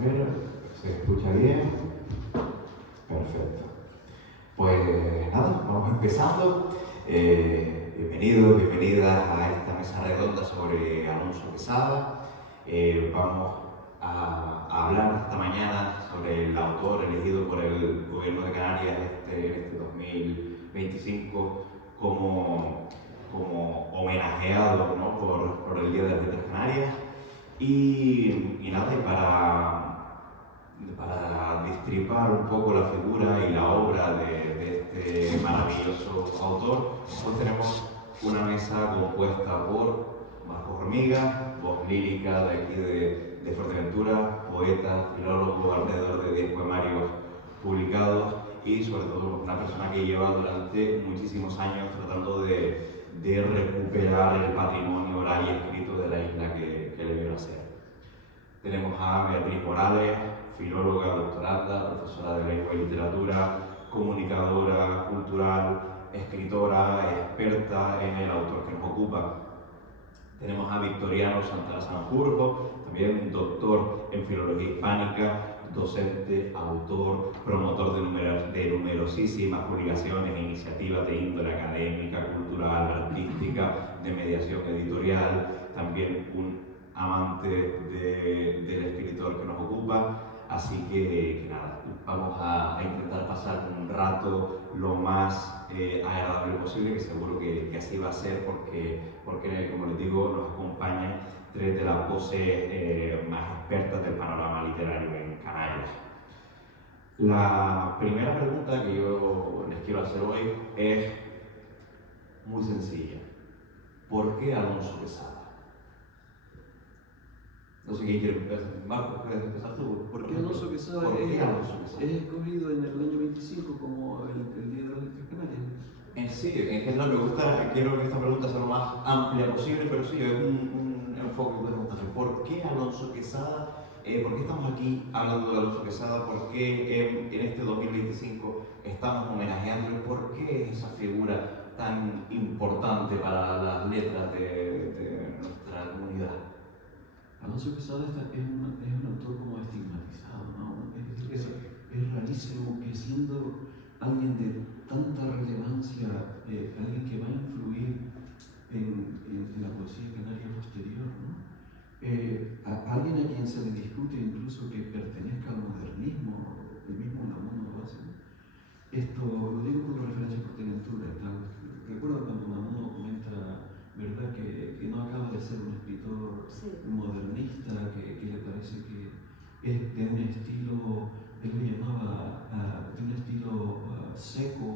A ver, ¿se escucha bien? Perfecto. Pues nada, vamos empezando. Bienvenidos, bienvenidas a esta mesa redonda sobre Alonso Quesada. Vamos a hablar esta mañana sobre el autor elegido por el Gobierno de Canarias en este 2025 como homenajeado, ¿no?, por el Día de las Letras Canarias. Y nada, para destripar un poco la figura y la obra de este maravilloso autor, pues tenemos una mesa compuesta por Marcos Hormiga, voz lírica de aquí de Fuerteventura, poeta, filólogo, alrededor de 10 poemarios publicados y sobre todo una persona que lleva durante muchísimos años tratando de recuperar el patrimonio oral y escrito de la isla que le vio nacer. Tenemos a Beatriz Morales, filóloga, doctoranda, profesora de lengua y literatura, comunicadora cultural, escritora, experta en el autor que nos ocupa. Tenemos a Victoriano Santana Sanjurjo, también doctor en filología hispánica, docente, autor, promotor de numerosísimas publicaciones e iniciativas de índole académica, cultural, artística, de mediación editorial, también un amante del escritor que nos ocupa. Así que nada, vamos a intentar pasar un rato lo más agradable posible, que seguro que así va a ser, porque como les digo, nos acompañan tres de las voces más expertas del panorama literario en Canarias. La primera pregunta que yo les quiero hacer hoy es muy sencilla. ¿Por qué Alonso Quesada? No sé quién quiere empezar. Marcos, ¿puedes empezar tú? ¿Por qué Alonso Quesada es escogido en el año 25 como el Día de las Letras Canarias? Sí, en general me gusta, quiero que esta pregunta sea lo más amplia posible, pero sí, es un enfoque de preguntas. ¿Por qué Alonso Quesada? ¿Por qué estamos aquí hablando de Alonso Quesada? ¿Por qué en este 2025 estamos homenajeando? ¿Por qué es esa figura tan importante para las letras de nuestra comunidad? Alonso Quesada es un autor como estigmatizado, ¿no? Es rarísimo que siendo alguien de tanta relevancia, alguien que va a influir en la poesía canaria posterior, ¿no? Alguien a quien se le discute incluso que pertenezca al modernismo, el mismo Unamuno lo hace, ¿no? Esto lo digo con referencia a Fuerteventura y tal. Recuerdo cuando Unamuno comenta, ¿verdad?, que no acaba de ser un escritor modernista, que le parece que es de un estilo, él lo llamaba de un estilo seco.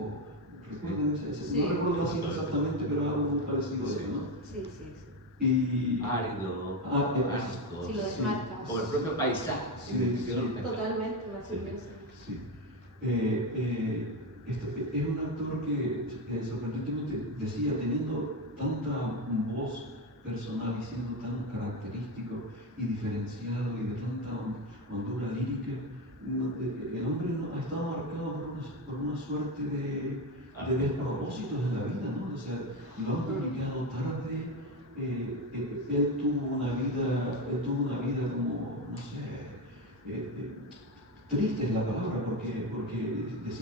¿Recuerdan ese? Sí. No recuerdo la cita exactamente, pero algo muy parecido a eso, ¿no? Sí. Y árido, Sí, lo desmarca. como el propio paisaje. Sí. Totalmente, la cerveza. Sí. Es un actor que sorprendentemente decía, teniendo tanta voz personal y siendo tan característico y diferenciado y de tanta hondura lírica, el hombre no ha estado marcado por una suerte de despropósitos en la vida, ¿no? O sea, lo han publicado tarde. Él tuvo una vida como, no sé, triste es la palabra, porque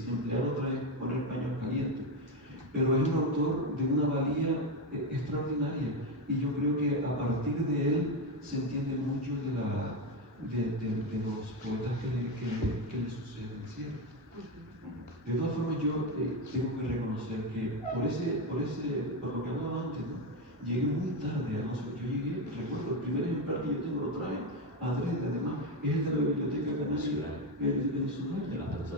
emplear otra vez poner paños calientes, pero es un autor de una valía extraordinaria, y yo creo que a partir de él se entiende mucho de los poetas que le suceden, ¿cierto? De todas formas, yo tengo que reconocer que por lo que hablaba antes, ¿no?, llegué muy tarde a Alonso. Yo llegué, recuerdo, el primer ejemplar que yo tengo lo trae adrede, además, es el de la Biblioteca Canaria en su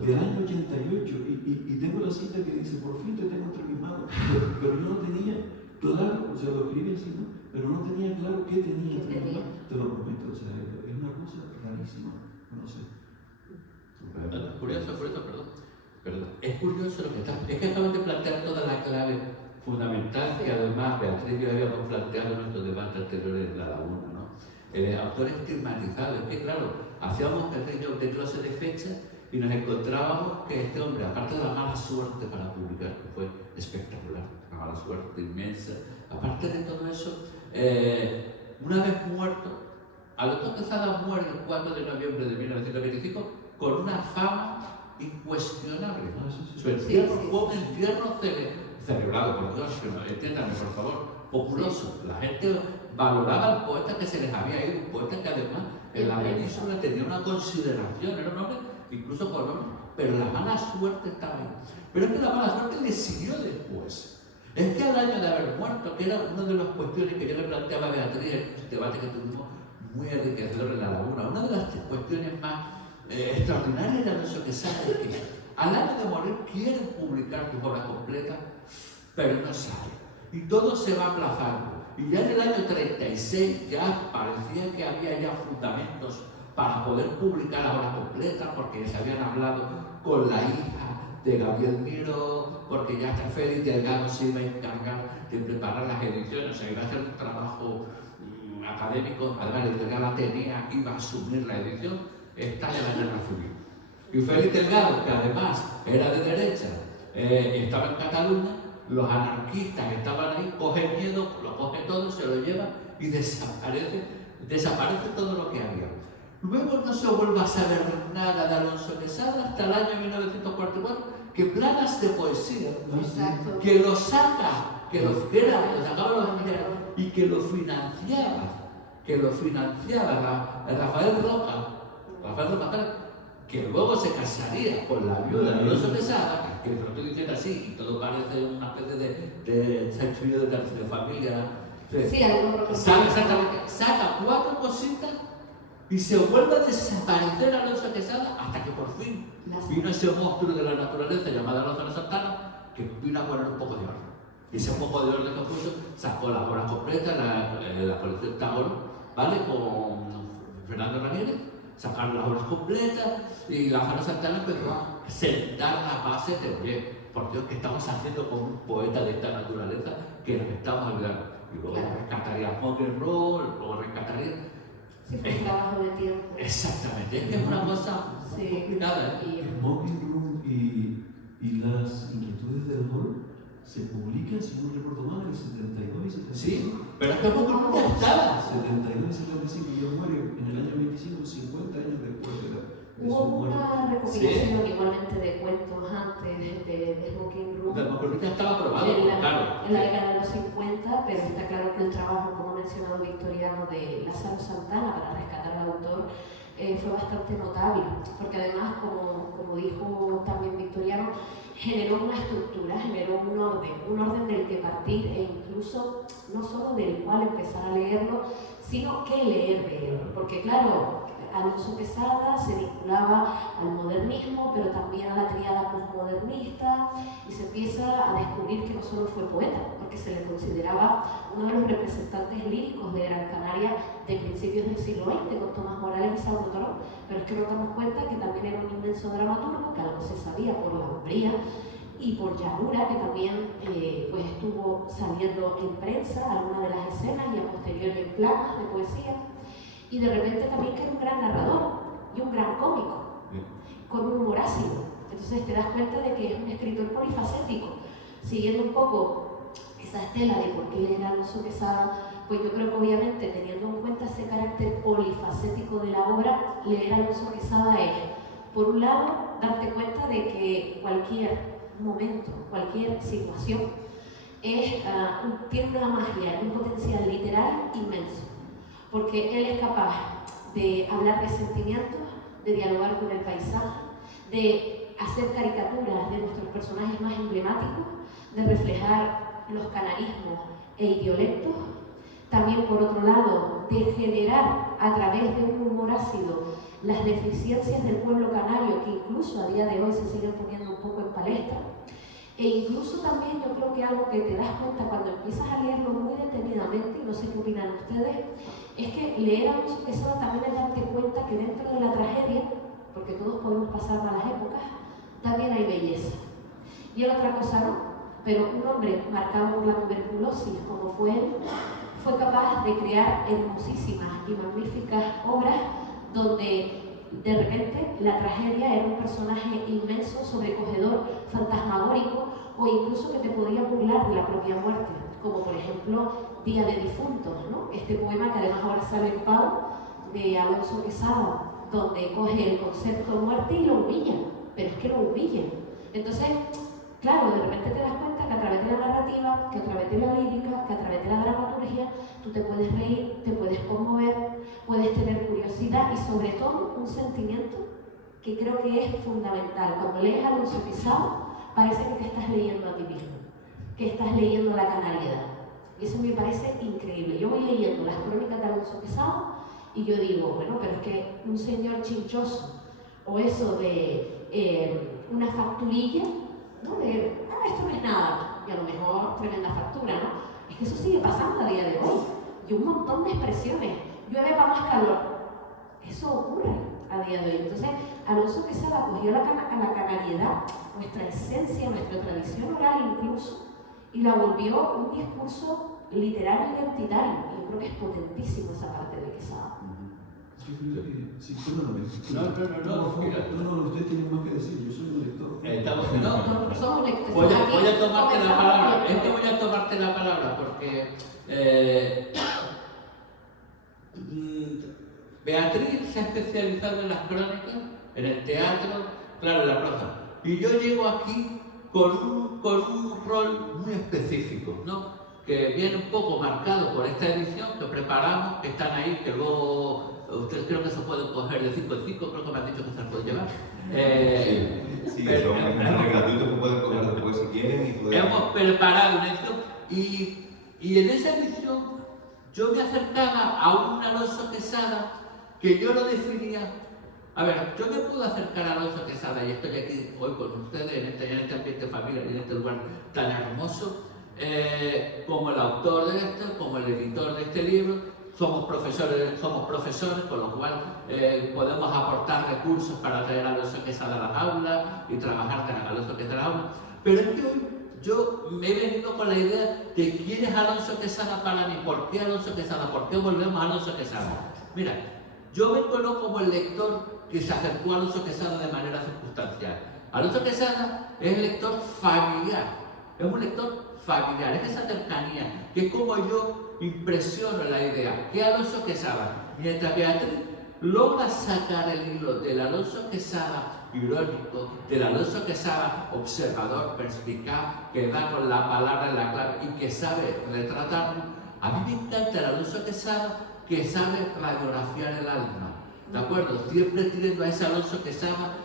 del año 88, y tengo la cita que dice, por fin te tengo entre mis manos, pero yo no tenía claro, o sea, lo escribí así, ¿no?, pero no tenía claro qué tenía entre mis manos, te lo prometo, o sea, es una cosa rarísima, no sé. Curioso, perdón. Es curioso lo que está. Es que acabamos de plantear toda la clave fundamental que además Beatriz y yo habíamos planteado en nuestros debates anteriores en la Laguna, ¿no? Autores estigmatizados. Es que, claro, hacíamos un desglose de fechas y nos encontrábamos que este hombre, aparte de la mala suerte para publicar, que fue espectacular, una mala suerte inmensa, aparte de todo eso, una vez muerto, Alonso Quesada muere el 4 de noviembre de 1925 con una fama incuestionable. Su entierro fue un entierro celebrado, por Dios, entiéndanme por favor, populoso. La gente valoraba al poeta que se les había ido, un poeta que además en la península tenía una consideración, era un hombre incluso con hombre, pero la mala suerte estaba ahí. Pero es que la mala suerte le siguió después. Es que al año de haber muerto, que era una de las cuestiones que yo le planteaba a Beatriz en un debate que tuvimos muy enriquecedor en La Laguna, una de las cuestiones más extraordinarias de Alonso Quesada es que al año de morir quieren publicar sus obras completas, pero no sale. Y todo se va aplazando. Y ya en el año 36 ya parecía que había ya fundamentos para poder publicar la obra completa, porque se habían hablado con la hija de Gabriel Miró, porque ya hasta Félix Delgado se iba a encargar de preparar las ediciones, o sea, iba a hacer un trabajo académico, además Delgado tenía, iba a asumir la edición, está en la guerra civil. Y Félix Delgado, que además era de derecha, estaba en Cataluña, los anarquistas estaban ahí, coge miedo, lo coge todo, se lo lleva y desaparece todo lo que había. Luego no se vuelve a saber nada de Alonso Quesada hasta el año 1944, que Planas de Poesía, que lo saca, que lo sacaba los dineros y que lo financiaba Rafael Roca, que luego se casaría con la viuda de Alonso Quesada, que lo estoy diciendo así, y todo parece una especie de sexualidad de familia. Sí, algo saca 4 cositas y se vuelve a desaparecer Alonso Quesada hasta que por fin vino ese monstruo de la naturaleza llamado Alonso Santana, que vino a poner un poco de orden. Y ese poco de orden que puso sacó las obras completas, la colección Tauro, ¿vale? Con Fernando Ramírez, sacaron las obras completas y Lázaro Santana empezó a sentar la base de, oye, por Dios, ¿qué estamos haciendo con un poeta de esta naturaleza que nos estamos olvidando? Y luego rescataría Monroe, luego rescataría. Sí, fue un trabajo de tiempo. Exactamente, es que es una cosa complicada. Smoking Room y las inquietudes del rol se publican, si no recuerdo mal, en el 72 y 75. Sí, pero es que Smoking Room ya estaba. 72 y 75, y yo muero en el año 25, 50 años después de Hubo una recopilación igualmente de cuentos antes de Smoking Room. Ya estaba aprobado, claro. En la década de los 50, pero está claro que el trabajo, como ha mencionado Victoriano, de Lázaro Santana para rescatar al autor fue bastante notable, porque además, como dijo también Victoriano, generó una estructura, generó un orden del que partir e incluso no solo del cual empezar a leerlo, sino qué leer de él, porque claro, Alonso Quesada se vinculaba al modernismo, pero también a la tríada postmodernista, y se empieza a descubrir que no solo fue poeta, porque se le consideraba uno de los representantes líricos de Gran Canaria de principios del siglo XX, con Tomás Morales y Saulo Torón, pero es que nos damos cuenta que también era un inmenso dramaturgo, que algo se sabía por la hombría y por llanura, que también pues estuvo saliendo en prensa algunas de las escenas y a posteriori en planas de poesía. Y de repente también que era un gran narrador y un gran cómico, con un humor ácido. Entonces te das cuenta de que es un escritor polifacético. Siguiendo un poco esa estela de por qué leer a Alonso Quesada, pues yo creo que obviamente teniendo en cuenta ese carácter polifacético de la obra, leer a Alonso Quesada es, por un lado, darte cuenta de que cualquier momento, cualquier situación tiene una magia, un potencial literal inmenso. Porque él es capaz de hablar de sentimientos, de dialogar con el paisaje, de hacer caricaturas de nuestros personajes más emblemáticos, de reflejar los canarismos e idiolectos, también por otro lado de generar a través de un humor ácido las deficiencias del pueblo canario que incluso a día de hoy se siguen poniendo un poco en palestra. E incluso también yo creo que algo que te das cuenta cuando empiezas a leerlo muy detenidamente, y no sé qué opinan ustedes, es que leer a Alonso Quesada también es darte cuenta que dentro de la tragedia, porque todos podemos pasar malas épocas, también hay belleza. Y él otra cosa no, pero un hombre marcado por la tuberculosis como fue él, fue capaz de crear hermosísimas y magníficas obras donde de repente la tragedia era un personaje inmenso, sobrecogedor, fantasmagórico, o incluso que te podía burlar de la propia muerte, como por ejemplo Día de Difuntos, ¿no? Este poema que además ahora sale en Pau, de Alonso Quesada, donde coge el concepto muerte y lo humilla, pero es que lo humillan. Entonces, claro, de repente te das cuenta que a través de la narrativa, que a través de la lírica, que a través de la dramaturgia, tú te puedes reír, te puedes conmover, puedes tener curiosidad y sobre todo un sentimiento que creo que es fundamental. Cuando lees a Alonso Quesada, parece que te estás leyendo a ti mismo, que estás leyendo la canariedad. Y eso me parece increíble. Yo voy leyendo las crónicas de Alonso Quesada y yo digo, bueno, pero es que un señor chinchoso, o eso de una facturilla, ¿no? Esto no es nada, y a lo mejor tremenda factura, ¿no? Es que eso sigue pasando a día de hoy. Y un montón de expresiones, llueve para más calor. Eso ocurre a día de hoy. Entonces, Alonso Quesada cogió a la canariedad, nuestra esencia, nuestra tradición oral incluso, y la volvió un discurso literario identitario. Y yo creo que es potentísimo esa parte de Quesada. Yo creo que, sí, perdóname. No, ustedes tienen más que decir, yo soy un lector. No somos lectores. Voy a tomarte la palabra, es que voy a tomarte la palabra porque Beatriz se ha especializado en las crónicas, en el teatro, claro, en la prosa. Y yo llego aquí con un rol muy específico, ¿no? Que viene un poco marcado por esta edición que preparamos, que están ahí, que luego ustedes creo que se pueden coger de 5 en 5, creo que me han dicho que se las pueden llevar. Sí, son ejemplares gratuitos que pueden coger después si quieren. Hemos preparado una edición y en esa edición yo me acercaba a un Alonso Quesada que yo lo definía. A ver, yo me puedo acercar a Alonso Quesada y estoy aquí hoy con ustedes en este ambiente familiar y en este lugar tan hermoso, como el autor de esto, como el editor de este libro. Somos profesores, con lo cual podemos aportar recursos para traer a Alonso Quesada a las aulas y trabajar con Alonso Quesada a las aulas. Pero es que hoy yo me he venido con la idea de quién es Alonso Quesada para mí, por qué Alonso Quesada, por qué volvemos a Alonso Quesada. Mira, yo me conozco como el lector que se acercó a Alonso Quesada de manera circunstancial. Alonso Quesada es el lector familiar, es un lector familiar, es esa cercanía, que es como yo impresiono la idea, que Alonso Quesada, mientras Beatriz logra sacar el hilo del Alonso Quesada irónico, del Alonso Quesada observador, perspicaz, que da con la palabra en la clave y que sabe retratarlo. A mí me encanta el Alonso Quesada que sabe radiografiar el alma, ¿de acuerdo? Siempre tirando a ese Alonso Quesada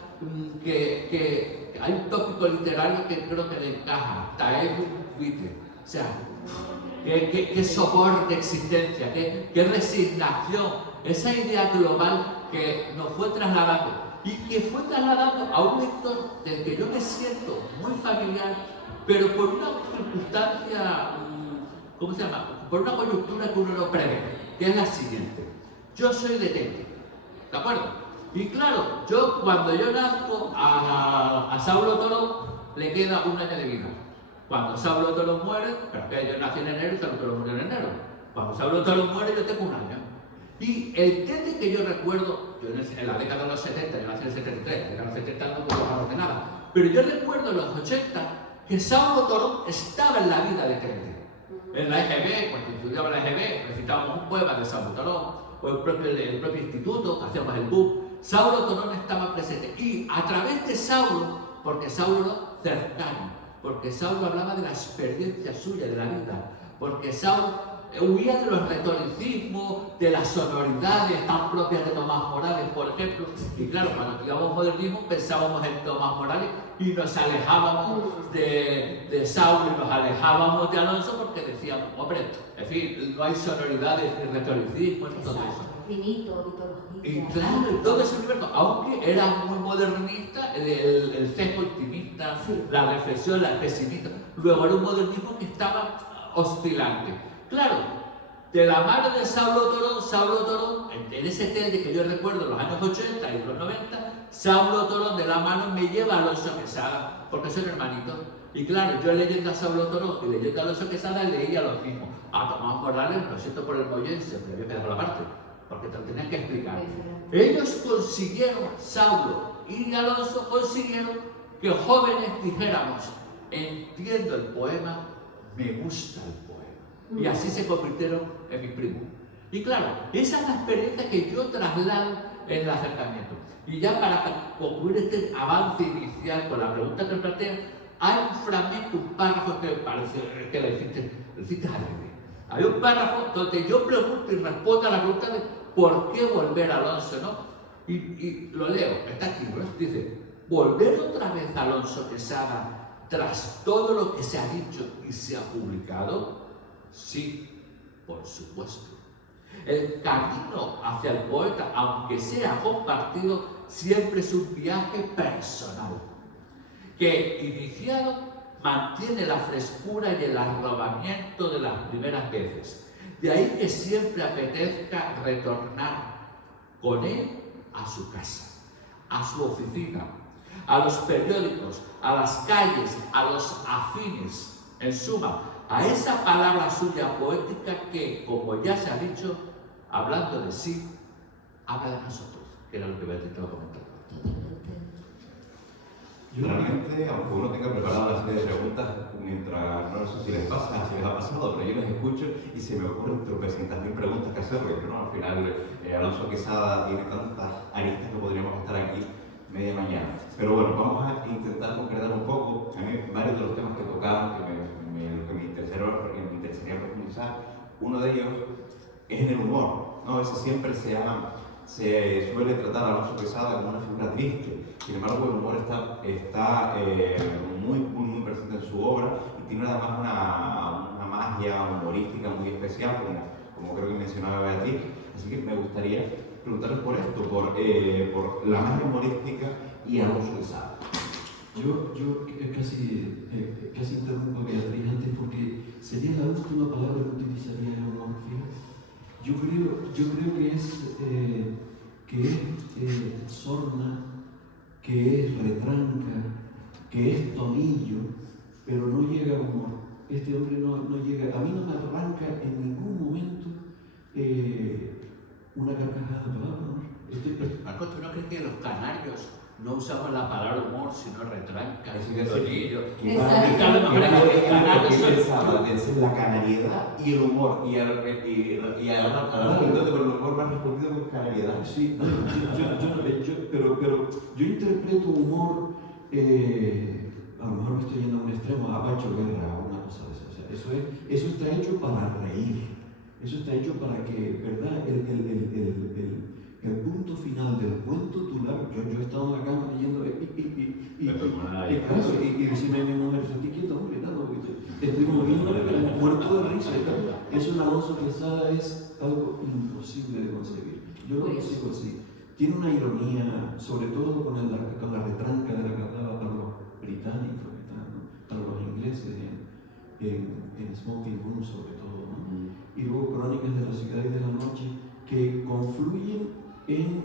que hay un tópico literario que creo que le encaja, Taegu Vite, o sea, qué sopor de existencia, qué resignación, esa idea global que nos fue trasladando y que fue trasladando a un lector del que yo me siento muy familiar, pero por una circunstancia, ¿cómo se llama? Por una coyuntura que uno no prevé, que es la siguiente. Yo soy de Telde, ¿de acuerdo? Y claro, cuando yo nazco a Saulo Toro le queda un año de vida. Cuando Saulo Toro muere, pero que yo nací en enero y Saulo Toro murió en enero. Cuando Saulo Toro muere yo tengo un año. Y el Telde que yo recuerdo, yo en la década de los 70, yo nací en el 73, en la década de los 70 no puedo hablar de nada, pero yo recuerdo en los 80 que Saulo Toro estaba en la vida de Telde. En la EGB, cuando estudiaba la EGB, recitábamos un poema de Saulo Toro, o el propio instituto, hacíamos el book. Saulo Torón estaba presente y a través de Saulo, porque Saulo cercano, porque Saulo hablaba de la experiencia suya de la vida, porque Saulo huía de los retoricismos, de las sonoridades tan propias de Tomás Morales, por ejemplo. Y claro, cuando estudiábamos modernismo pensábamos en Tomás Morales y nos alejábamos de Saulo y nos alejábamos de Alonso porque decíamos, hombre, en fin, no hay sonoridades ni retoricismo ni todo eso. Mitología. Y claro, todo ese universo, aunque era muy modernista, el sesgo optimista, sí, la reflexión, el pesimismo, luego era un modernismo que estaba oscilante. Claro, de la mano de Saulo Torón, en ese Telde que yo recuerdo en los años 80 y los 90, Saulo Torón de la mano me lleva a Alonso Quesada, porque son hermanitos. Y claro, yo leyendo a Saulo Torón y leyendo a Alonso Quesada leía lo mismo. A Tomás Morales, lo siento por el mollense, pero había que dejar la parte, porque te lo tenías que explicar. Ellos consiguieron, Saulo y Alonso consiguieron que jóvenes dijéramos, entiendo el poema, me gusta el poema. Y así se convirtieron en mis primos. Y claro, esa es la experiencia que yo traslado en el acercamiento. Y ya para concluir este avance inicial con la pregunta que plantea, hay un fragmento, un párrafo que me parece que le hiciste alegre. Hay un párrafo donde yo pregunto y respondo a la pregunta de ¿por qué volver a Alonso? ¿No? Y lo leo, está aquí, ¿no? Dice, ¿volver otra vez a Alonso Quesada tras todo lo que se ha dicho y se ha publicado? Sí, por supuesto. El camino hacia el poeta, aunque sea compartido, siempre es un viaje personal, que iniciado mantiene la frescura y el arrobamiento de las primeras veces. De ahí que siempre apetezca retornar con él a su casa, a su oficina, a los periódicos, a las calles, a los afines, en suma, a esa palabra suya poética que, como ya se ha dicho, hablando de sí, habla de nosotros, que era lo que Beatriz estaba comentando. Realmente, aunque uno tenga preparada la serie de preguntas, mientras, no sé si les pasa, si les ha pasado, pero yo les escucho y se me ocurren tropecientas mil preguntas que hacerle, ¿no? Al final, Alonso Quesada tiene tantas aristas que podríamos estar aquí media mañana. Pero bueno, vamos a intentar concretar un poco. A mí varios de los temas que tocaron, que me interesaría profundizar, uno de ellos es en el humor, ¿no? A veces siempre se suele tratar a Alonso Quesada como una figura triste. Sin embargo, el humor está muy presente en su obra y tiene además una magia humorística muy especial, como creo que mencionaba Beatriz. Así que me gustaría preguntarles por esto, por la magia humorística y Alonso Quesada. Yo casi interrumpo a Beatriz antes porque sería la última palabra que utilizaría en honor. Yo creo que es sorna, que es retranca, que es tonillo, pero no llega a humor. Este hombre no llega, a mí no me arranca en ningún momento una carcajada de palabra. Marco, ¿tú no crees que los canarios no usamos la palabra humor, sino retranca, tonillo? La canariedad y el humor, y hablando con el humor más respondido con canariedad. Sí, pero yo interpreto humor, a lo mejor me estoy yendo a un extremo, a Pancho Guerra o una cosa de esa. O sea, eso está hecho para reír, eso está hecho para que, ¿verdad? El punto final del cuento, yo he estado en la cama leyendo y decirme a mi mujer, estoy quieto, hombre, estoy moviéndome como muerto de risa. Eso en Alonso Quesada es algo imposible de conseguir. Yo lo consigo así. Tiene una ironía, sobre todo con la retranca de la que hablaba para los británicos, para los ingleses, en Smoking Room sobre todo, ¿no? Y luego Crónicas de la Ciudad y de la Noche, que confluyen en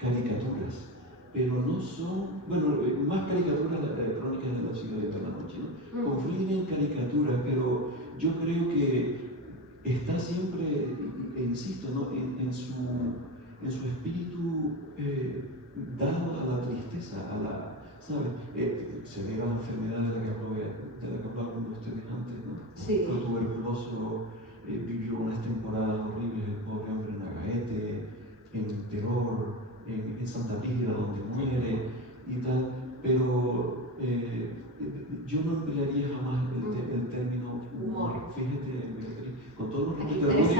caricaturas, pero no son, bueno, más caricaturas de Crónicas de la Ciudad y de la Noche, ¿no? Confluyen en caricaturas, pero yo creo que está siempre, insisto, ¿no? en su espíritu dado a la tristeza, ¿sabes? Se ve la enfermedad de la que hablaban ustedes antes, ¿no? Sí. Fue tuberculoso, vivió unas temporadas horribles, el pobre hombre en Agaete, en Terror, en Santa Brígida, donde muere y tal, pero yo no emplearía jamás el término humor. Fíjate, con todos los criterios.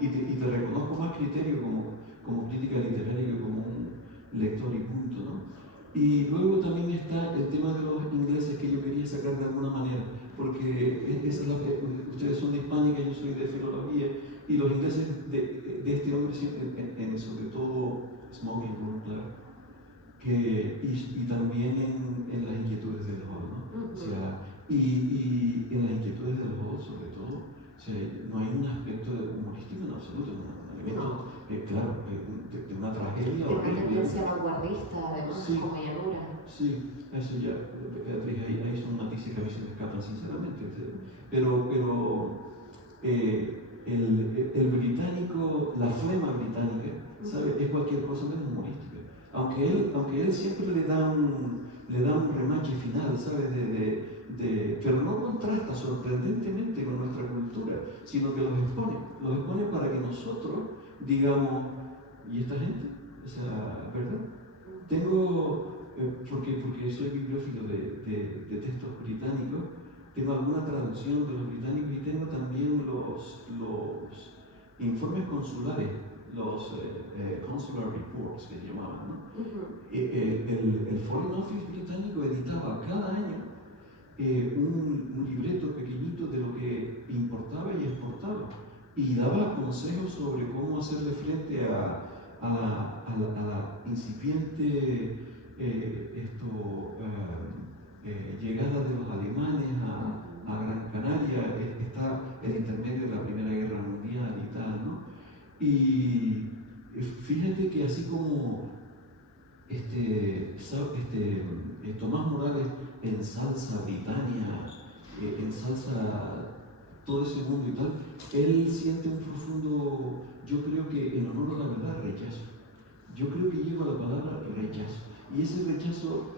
Y te reconozco más criterio como crítica literaria que como un lector y punto, ¿no? Y luego también está el tema de los ingleses que yo quería sacar de alguna manera, porque ustedes son de hispánica, yo soy de filología, y los ingleses de este hombre, sobre todo Smoking Room, claro, y también en las inquietudes del Hall, ¿no? O sea, y en las inquietudes del Hall, sobre todo, o sea, no hay un aspecto humorístico en absoluto, un elemento, claro, de una tragedia. De una tendencia vanguardista, además, sí, como llanura. Sí, eso ya, Beatriz, ahí son matices que a mí se me escapan, sinceramente. Pero el británico, la flema británica, ¿sabe? Es cualquier cosa menos humorística. Aunque él siempre le da un remache final, ¿sabes? pero no contrasta sorprendentemente con nuestra cultura, sino que los expone para que nosotros digamos, ¿y esta gente? O sea, ¿verdad? Tengo, porque soy bibliófilo de textos británicos, tengo alguna traducción de los británicos y tengo también los informes consulares, los consular reports que se llamaban, ¿no? El Foreign Office británico editaba cada año un libreto pequeñito de lo que importaba y exportaba y daba consejos sobre cómo hacerle frente a la incipiente llegada de los alemanes a Gran Canaria. Está el intermedio de la Primera Guerra Mundial y tal, ¿no? Y fíjate que así como Tomás Morales ensalza Britania, ensalza todo ese mundo y tal, él siente un profundo, yo creo que en honor a la verdad, rechazo. Yo creo que lleva la palabra rechazo. Y ese rechazo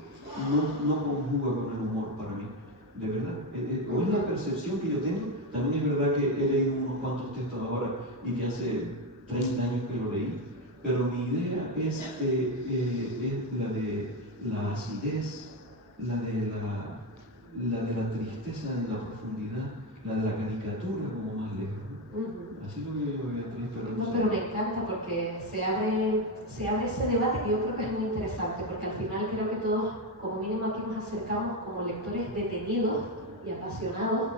no conjuga con el humor para mí, de verdad. O es la percepción que yo tengo. También es verdad que he leído unos cuantos textos ahora y que hace 30 años que lo leí. Pero mi idea es la de la acidez, la de la tristeza en la profundidad, la de la caricatura como más lejos. Así lo veo yo, Beatriz, No, pero me encanta porque se abre ese debate que yo creo que es muy interesante, porque al final creo que todos, como mínimo aquí nos acercamos como lectores detenidos y apasionados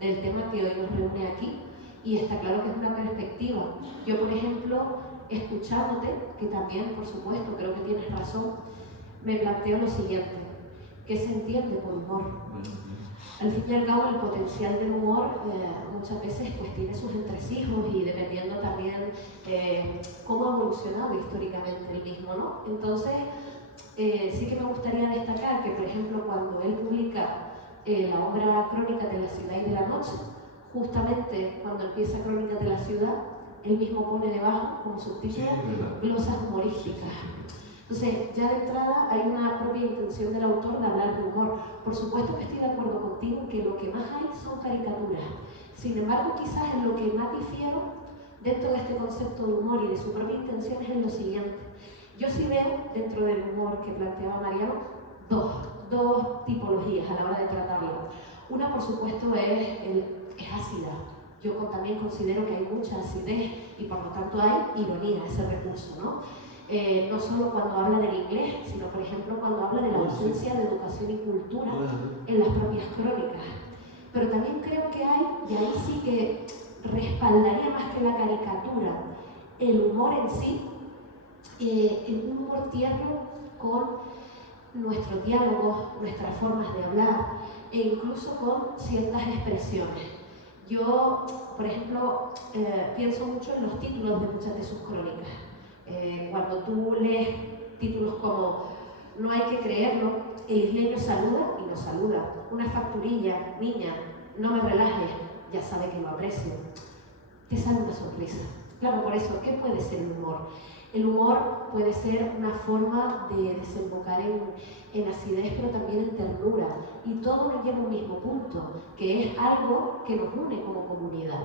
del tema que hoy nos reúne aquí, y está claro que es una perspectiva. Yo, por ejemplo, escuchándote, que también, por supuesto, creo que tienes razón, me planteo lo siguiente: ¿qué se entiende por humor? Al fin y al cabo, el potencial del humor muchas veces pues tiene sus entresijos y dependiendo también cómo ha evolucionado históricamente el mismo, ¿no? Entonces, sí que me gustaría destacar que, por ejemplo, cuando él publica la obra Crónicas de la Ciudad y de la Noche, justamente cuando empieza Crónicas de la Ciudad, él mismo pone debajo como subtítulo glosas humorísticas. Entonces, ya de entrada hay una propia intención del autor de hablar de humor. Por supuesto que estoy de acuerdo contigo que lo que más hay son caricaturas. Sin embargo, quizás en lo que más difiero dentro de este concepto de humor y de su propia intención es en lo siguiente. Yo sí veo dentro del humor que planteaba Mariano dos tipologías a la hora de tratarlo. Una, por supuesto, es ácida. Yo también considero que hay mucha acidez y por lo tanto hay ironía, ese recurso, ¿no? No solo cuando habla del inglés, sino por ejemplo cuando habla de la ausencia de educación y cultura en las propias crónicas. Pero también creo que hay, y ahí sí que respaldaría más que la caricatura, el humor en sí, un humor tierno con nuestros diálogos, nuestras formas de hablar e incluso con ciertas expresiones. Yo, por ejemplo, pienso mucho en los títulos de muchas de sus crónicas. Cuando tú lees títulos como No hay que creerlo, el isleño saluda y no saluda, una facturilla, niña, no me relajes, ya sabe que lo aprecio, te sale una sonrisa. Claro, por eso, ¿qué puede ser el humor? El humor puede ser una forma de desembocar en acidez, pero también en ternura, y todo nos lleva a un mismo punto, que es algo que nos une como comunidad.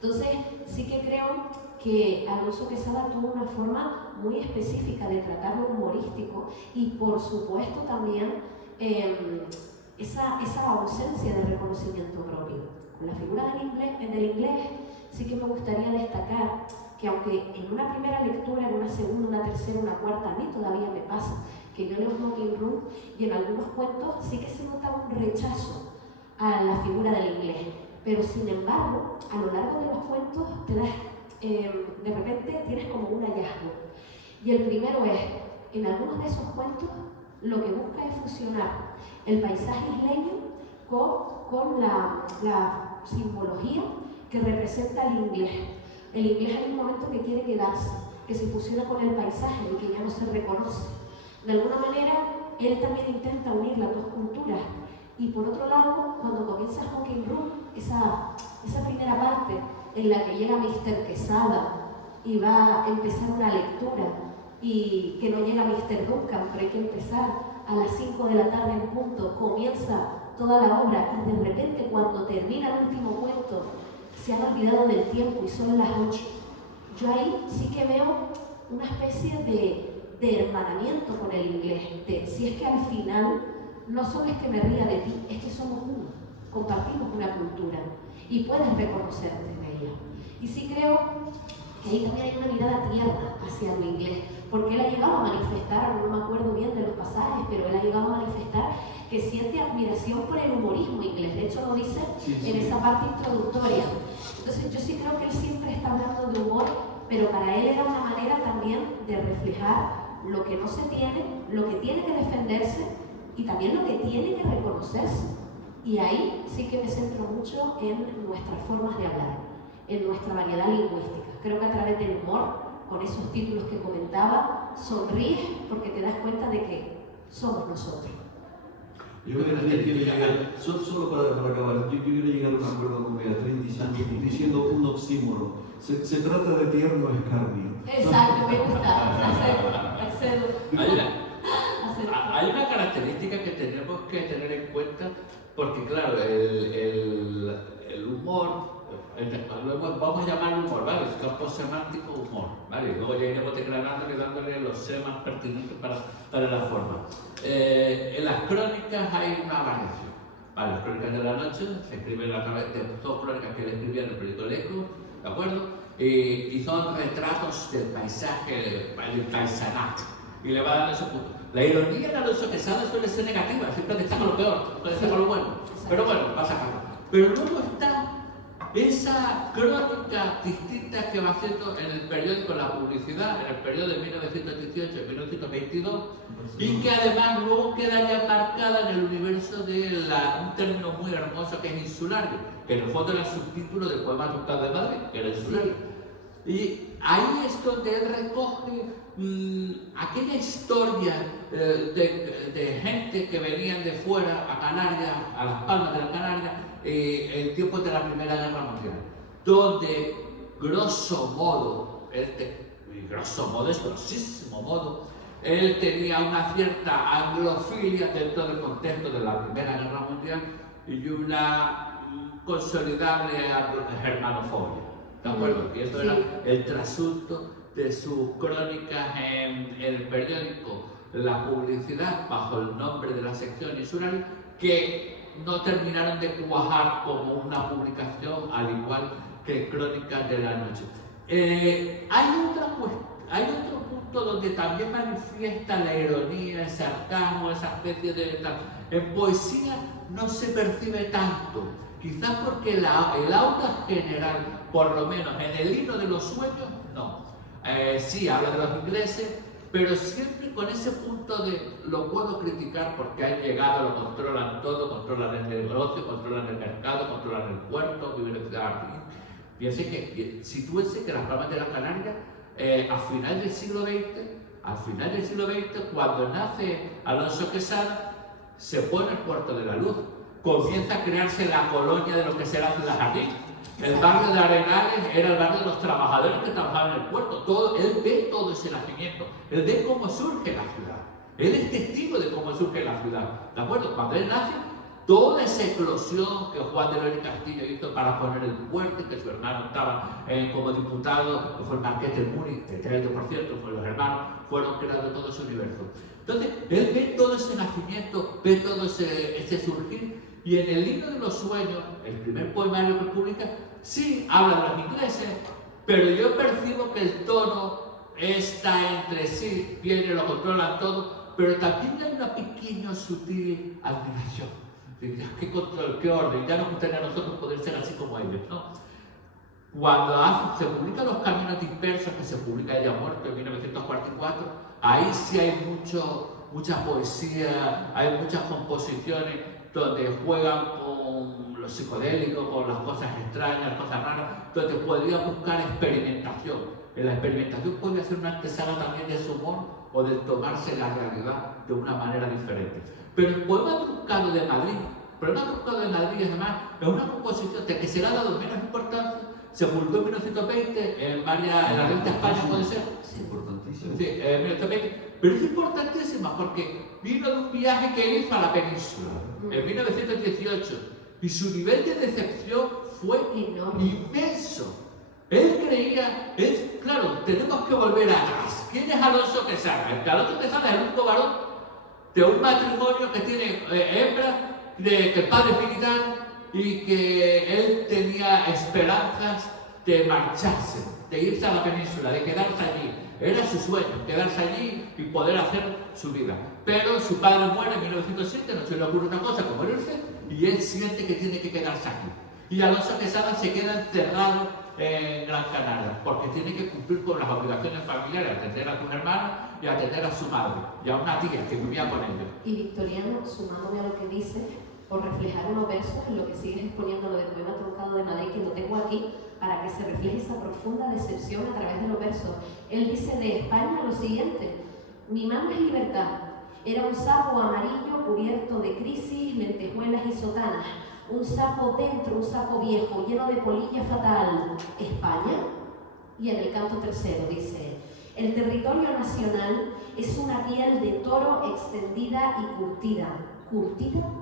Entonces, sí que creo que Alonso Quesada tuvo una forma muy específica de tratar lo humorístico y, por supuesto, también esa ausencia de reconocimiento propio. Con la figura del inglés sí que me gustaría destacar que, aunque en una primera lectura, en una segunda, una tercera, una cuarta, a mí todavía me pasa que yo leo Smoking Room y en algunos cuentos sí que se nota un rechazo a la figura del inglés. Pero sin embargo, a lo largo de los cuentos te das, de repente tienes como un hallazgo. Y el primero es, en algunos de esos cuentos, lo que busca es fusionar el paisaje isleño con la simbología que representa el inglés. El inglés en un momento que quiere quedarse, que se fusiona con el paisaje y que ya no se reconoce. De alguna manera, él también intenta unir las dos culturas. Y por otro lado, cuando comienza Smoking Room, esa primera parte en la que llega Mr. Quesada y va a empezar una lectura y que no llega Mr. Duncan, pero hay que empezar a las 5 de la tarde en punto, comienza toda la obra y de repente cuando termina el último cuento se han olvidado del tiempo y son las 8. Yo ahí sí que veo una especie de hermanamiento con el inglés, de si es que al final no solo es que me ría de ti, es que somos uno, compartimos una cultura y puedes reconocerte en ella. Y sí creo que ahí también hay una mirada tierna hacia el inglés, porque él ha llegado a manifestar, no me acuerdo bien de los pasajes, pero él ha llegado a manifestar que siente admiración por el humorismo inglés. De hecho lo dice en esa parte introductoria. Entonces yo sí creo que él siempre está hablando de humor, pero para él era una manera también de reflejar lo que no se tiene, lo que tiene que defenderse y también lo que tiene que reconocerse. Y ahí sí que me centro mucho en nuestras formas de hablar, en nuestra variedad lingüística. Creo que a través del humor, con esos títulos que comentaba, sonríes porque te das cuenta de que somos nosotros. Yo quiero llegar, solo para acabar, yo quiero llegar a un acuerdo con Beatriz diciendo un oxímoron. Se trata de tierno escarnio. Exacto, me gusta. Accedo. Hay una característica que tenemos que tener en cuenta, porque claro, el humor, vamos a llamarlo humor, ¿vale? El campo semántico, humor, ¿vale? Luego ya iremos declarándole, dándole los temas pertinentes para la forma. En las crónicas hay una variación, ¿vale? Las crónicas de la noche se escriben a través de dos crónicas que él escribía en el periódico El Eco, ¿de acuerdo? Y son retratos del paisaje, del paisanato, y le va dando ese punto. La ironía en Alonso Quesada suele ser negativa, siempre destaca lo peor, nunca destaca lo bueno, pero bueno, pasa acá. Pero luego está esa crónica distinta que va haciendo en el periódico La Publicidad, en el periodo de 1918-1922, y que además luego quedaría marcada en el universo de un término muy hermoso que es insulario, que en el fondo era el subtítulo del poema Ducal de Madrid, que era insulario. Y ahí es donde él recoge aquella historia de gente que venían de fuera a Canarias, a las Palmas de la Canarias, en tiempos de la Primera Guerra Mundial, donde grosso modo, es grosísimo modo, él tenía una cierta anglofilia dentro del contexto de la Primera Guerra Mundial y una consolidable germanofobia, ¿de acuerdo? Y esto era el trasunto de sus crónicas en el periódico La Publicidad, bajo el nombre de la sección insular, que no terminaron de cuajar como una publicación, al igual que Crónicas de la Noche. Hay otro punto donde también manifiesta la ironía, el sarcasmo, esa especie de... En poesía no se percibe tanto, quizás porque el aura general, por lo menos en el himno de los sueños, no. Sí, habla de los ingleses, pero siempre con ese punto de lo puedo criticar porque han llegado, lo controlan todo, controlan el negocio, controlan el mercado, controlan el puerto, viven de aquí. Piense que sitúense que las Palmas de la Canaria, a final del siglo XX, cuando nace Alonso Quesada, se pone el Puerto de la Luz, comienza a crearse la colonia de lo que será Ciudad Jardín. El barrio de Arenales era el barrio de los trabajadores que trabajaban en el puerto. Él ve todo ese nacimiento, él ve cómo surge la ciudad, él es testigo de cómo surge la ciudad, ¿de acuerdo? Cuando él nace, toda esa eclosión que Juan de León y Castillo hizo para poner el puerto, y que su hermano estaba como diputado, que fue el Marqués de Múnich, que por cierto, fue los hermanos, fueron creando todo ese universo. Entonces, él ve todo ese nacimiento, ve todo ese surgir, y en el himno de los sueños, el primer poemario que publica, sí habla de los ingleses, pero yo percibo que el tono está entre sí, viene, lo controlan todo, pero también hay una pequeña sutil admiración. ¿Qué control, qué orden? Ya nos gustaría a nosotros poder ser así como ellos, ¿no? Cuando se publican Los Caminos Dispersos, que se publica Ya Muerto en 1944, ahí sí hay mucha poesía, hay muchas composiciones donde juegan con los psicodélicos, con las cosas extrañas, las cosas raras, donde podría buscar experimentación. En la experimentación podría ser una antesala también de su humor o de tomarse la realidad de una manera diferente. Pero el poema truncado de Madrid, además, es una composición de que se le ha dado menos importancia, se publicó en 1920 en la revista España, ¿puede ser? Es importantísimo. Sí, en 1920. Pero es importantísima porque vino de un viaje que hizo a la península en 1918 y su nivel de decepción fue inmenso. Él creía, claro, tenemos que volver atrás. ¿Quién es Alonso Quesada? Alonso Quesada es el único varón de un matrimonio que tiene hembra, que el padre es militar y que él tenía esperanzas de marcharse, de irse a la península, de quedarse allí. Era su sueño, quedarse allí y poder hacer su vida. Pero su padre muere en 1907, no se le ocurre otra cosa que morirse, y él siente que tiene que quedarse aquí. Y Alonso Quesada se queda encerrado en Gran Canaria, porque tiene que cumplir con las obligaciones familiares, atender a sus hermanos y atender a su madre, y a una tía que vivía con ellos. Y Victoriano, sumándome a lo que dice, por reflejar unos versos en lo que sigues exponiendo lo del poema truncado de Madrid, que lo tengo aquí, para que se refleje esa profunda decepción a través de los versos. Él dice de España lo siguiente: mi mano es libertad, era un sapo amarillo cubierto de crisis, lentejuelas y sotanas, un sapo dentro, un sapo viejo, lleno de polilla fatal. ¿España? Y en el canto tercero dice: el territorio nacional es una piel de toro extendida y curtida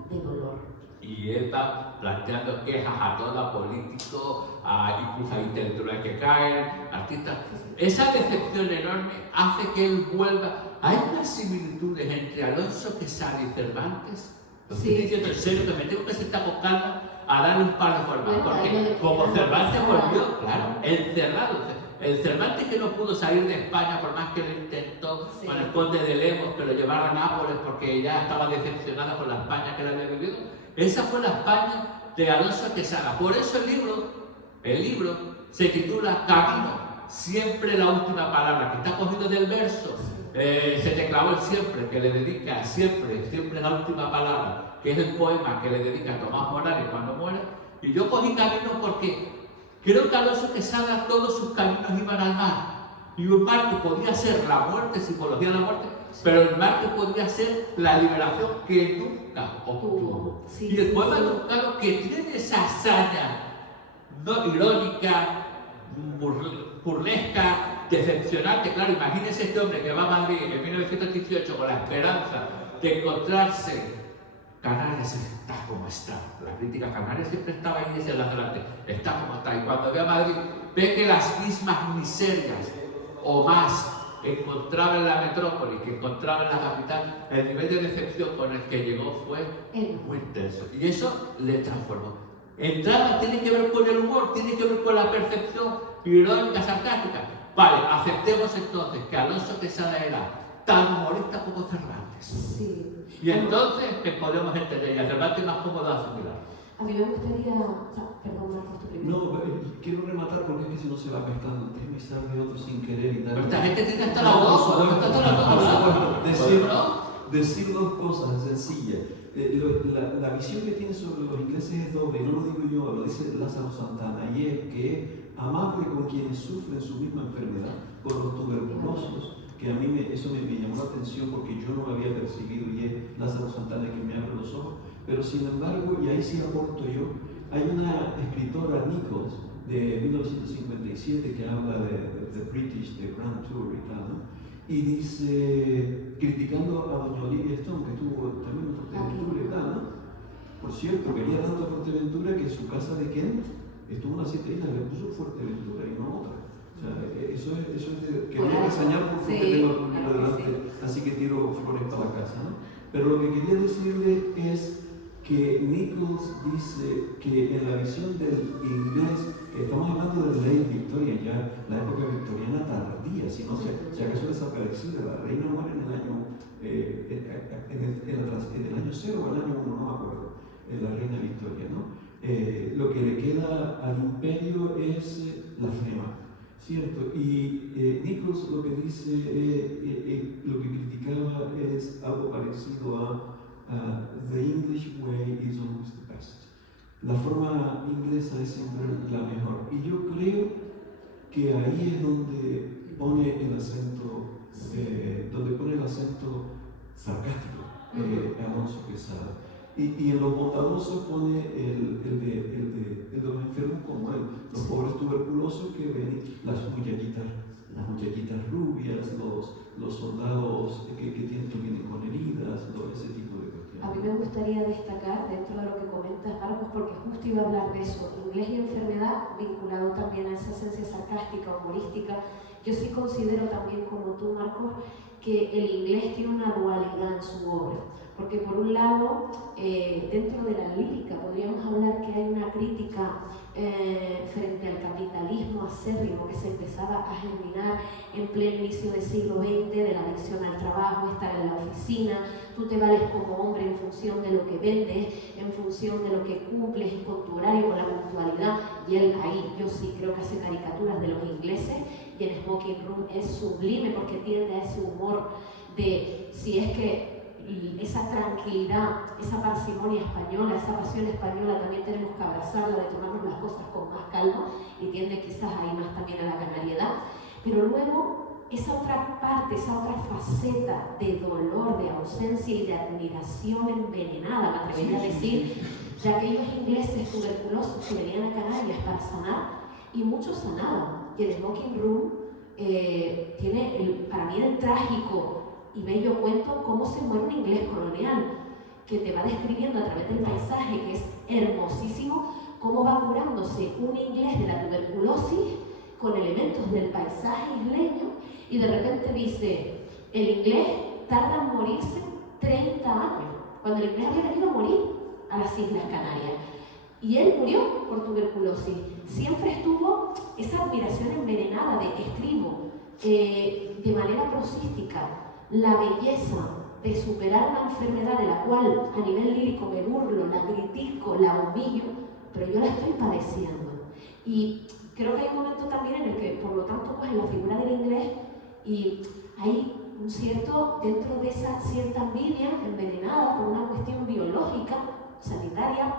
de dolor. Y él va planteando quejas a toda político, incluso a intelectuales que caen, artistas. Esa decepción enorme hace que él vuelva. Hay unas similitudes entre Alonso Quesada y Cervantes. Lo estoy diciendo en serio, que me tengo que sentar con calma a darle un par de formas, porque como Cervantes volvió, claro, el Cervantes que no pudo salir de España por más que lo intentó, con el conde de Lemos, que lo llevara a Nápoles porque ya estaba decepcionada con la España que él había vivido. Esa fue la España de Alonso Quesada. Por eso el libro se titula Camino, siempre la última palabra, que está cogido del verso. Se te clavó el siempre, que le dedica siempre la última palabra, que es el poema que le dedica a Tomás Morales cuando muere. Y yo cogí Camino porque creo que Alonso Quesada todos sus caminos iban al mar. Y un mar que podía ser la muerte, psicología de la muerte, pero el mar que podía ser la liberación que nunca obtuvo. Y el poema de Truncado, que tiene esa hazaña no irónica, burlesca, decepcionante. Claro, imagínese este hombre que va a Madrid en 1918 con la esperanza de encontrarse. Canarias está como está. La crítica Canarias siempre estaba ahí desde adelante. Está como está. Y cuando ve a Madrid, ve que las mismas miserias o más encontraba en la metrópoli que encontraba en la capital. El nivel de decepción con el que llegó fue muy intenso. Y eso le transformó. El drama tiene que ver con el humor, tiene que ver con la percepción irónica, sarcástica. Vale, aceptemos entonces que Alonso Quesada era tan humorista como Cervantes. Sí. Y entonces podemos entender, y a Cervantes más cómodo asimilar. A mí me gustaría, perdón, Marcos, tú primero. No, quiero rematar porque es que si no se va apestando. Déjeme estar de otro sin querer y tal. Pero esta gente tiene hasta la voz, decir dos cosas sencillas. La visión que tiene sobre los ingleses es doble, no lo digo yo, lo dice Lázaro Santana, y es que amable con quienes sufren su misma enfermedad, con los tuberculosos, que a mí eso me llamó la atención porque yo no lo había percibido, y es Lázaro Santana quien me abre los ojos. Pero sin embargo, y ahí sí aporto yo, hay una escritora, Nichols, de 1957, que habla de British, de Grand Tour y tal, ¿no? Y dice, criticando a doña Olivia Stone, que estuvo también en Fuerteventura y tal, ¿no? Por cierto, quería tanto a Fuerteventura que en su casa de Kent estuvo unas 7 islas, le puso Fuerteventura y no otra. O sea, eso es quería reseñar porque tengo el libro delante, así que tiro flores para la casa, ¿no? Pero lo que quería decirle es que Nichols dice que en la visión del inglés, que estamos hablando de la ley Victoria, ya la época victoriana tardía, si no si acaso desaparecida, la reina muere en el año en el año 0 o el año 1, no me acuerdo, la reina Victoria, ¿no? Lo que le queda al imperio es la flema, ¿cierto? Y Nichols lo que dice, lo que criticaba es algo parecido a the English way is always the best. La forma inglesa es siempre la mejor. Y yo creo que ahí es donde pone el acento sarcástico Alonso Quesada. Y en los bondadosos pone el de los enfermos como él, los pobres tuberculosos que ven las muchachitas rubias, los soldados que vienen con heridas, todo ese tipo de cuestiones. A mí me gustaría destacar dentro de lo que comentas, Marcos, porque justo iba a hablar de eso, inglés y enfermedad, vinculado también a esa esencia sarcástica, humorística. Yo sí considero también, como tú, Marcos, que el inglés tiene una dualidad en su obra, porque por un lado, dentro de la lírica podríamos hablar que hay una crítica frente al capitalismo acérrimo que se empezaba a germinar en pleno inicio del siglo XX, de la adicción al trabajo, estar en la oficina, tú te vales como hombre en función de lo que vendes, en función de lo que cumples con tu horario, con la puntualidad, y él ahí yo sí creo que hace caricaturas de los ingleses, y en Smoking Room es sublime porque tiende a ese humor de si es que esa tranquilidad, esa parsimonia española, esa pasión española también tenemos que abrazarla, de tomarnos las cosas con más calma, y tiende quizás ahí más también a la canariedad, pero luego esa otra parte, esa otra faceta de dolor, de ausencia y de admiración envenenada, me atrevería a decir, de aquellos ingleses tuberculosos que venían a Canarias para sanar, y muchos sanaban. Y el Smoking Room tiene para mí el trágico y bello cuento cómo se muere un inglés colonial, que te va describiendo a través del paisaje, que es hermosísimo, cómo va curándose un inglés de la tuberculosis con elementos del paisaje isleño, y de repente dice, el inglés tarda en morirse 30 años, cuando el inglés había venido a morir a las Islas Canarias. Y él murió por tuberculosis. Siempre estuvo esa admiración envenenada de estribo, de manera prosística, la belleza de superar una enfermedad de la cual a nivel lírico me burlo, la critico, la humillo, pero yo la estoy padeciendo. Y creo que hay un momento también en el que, por lo tanto, pues en la figura del inglés, y hay un cierto, dentro de esa cierta envidia envenenada por una cuestión biológica, sanitaria,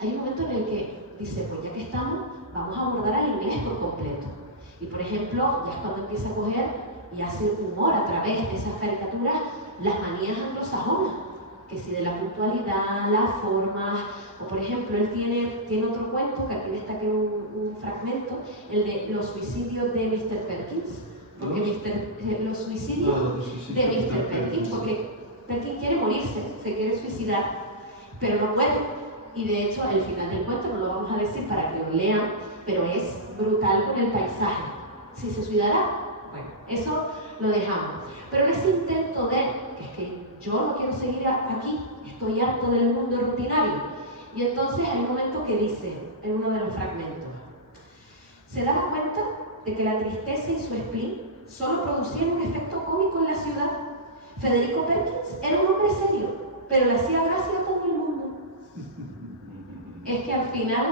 hay un momento en el que dice, pues ya que estamos, vamos a abordar al inglés por completo. Y por ejemplo, ya es cuando empieza a coger y hace humor a través de esas caricaturas, las manías anglosajonas, que si de la puntualidad, las formas, o por ejemplo, él tiene otro cuento, que aquí destaqué un fragmento, el de los suicidios de Mr. Perkins, porque los suicidios de Mr. Perkins, porque Perkins quiere morirse, se quiere suicidar, pero no puede. Y de hecho, el final del cuento no lo vamos a decir para que lo lean, pero es brutal con el paisaje. Si se suicidará, bueno, eso lo dejamos. Pero ese intento de, que es que yo no quiero seguir aquí, estoy harto del mundo rutinario. Y entonces hay un momento que dice, en uno de los fragmentos, se daba cuenta de que la tristeza y su spleen solo producían un efecto cómico en la ciudad. Federico Perkins era un hombre serio, pero le hacía gracia a todo el mundo. Es que al final,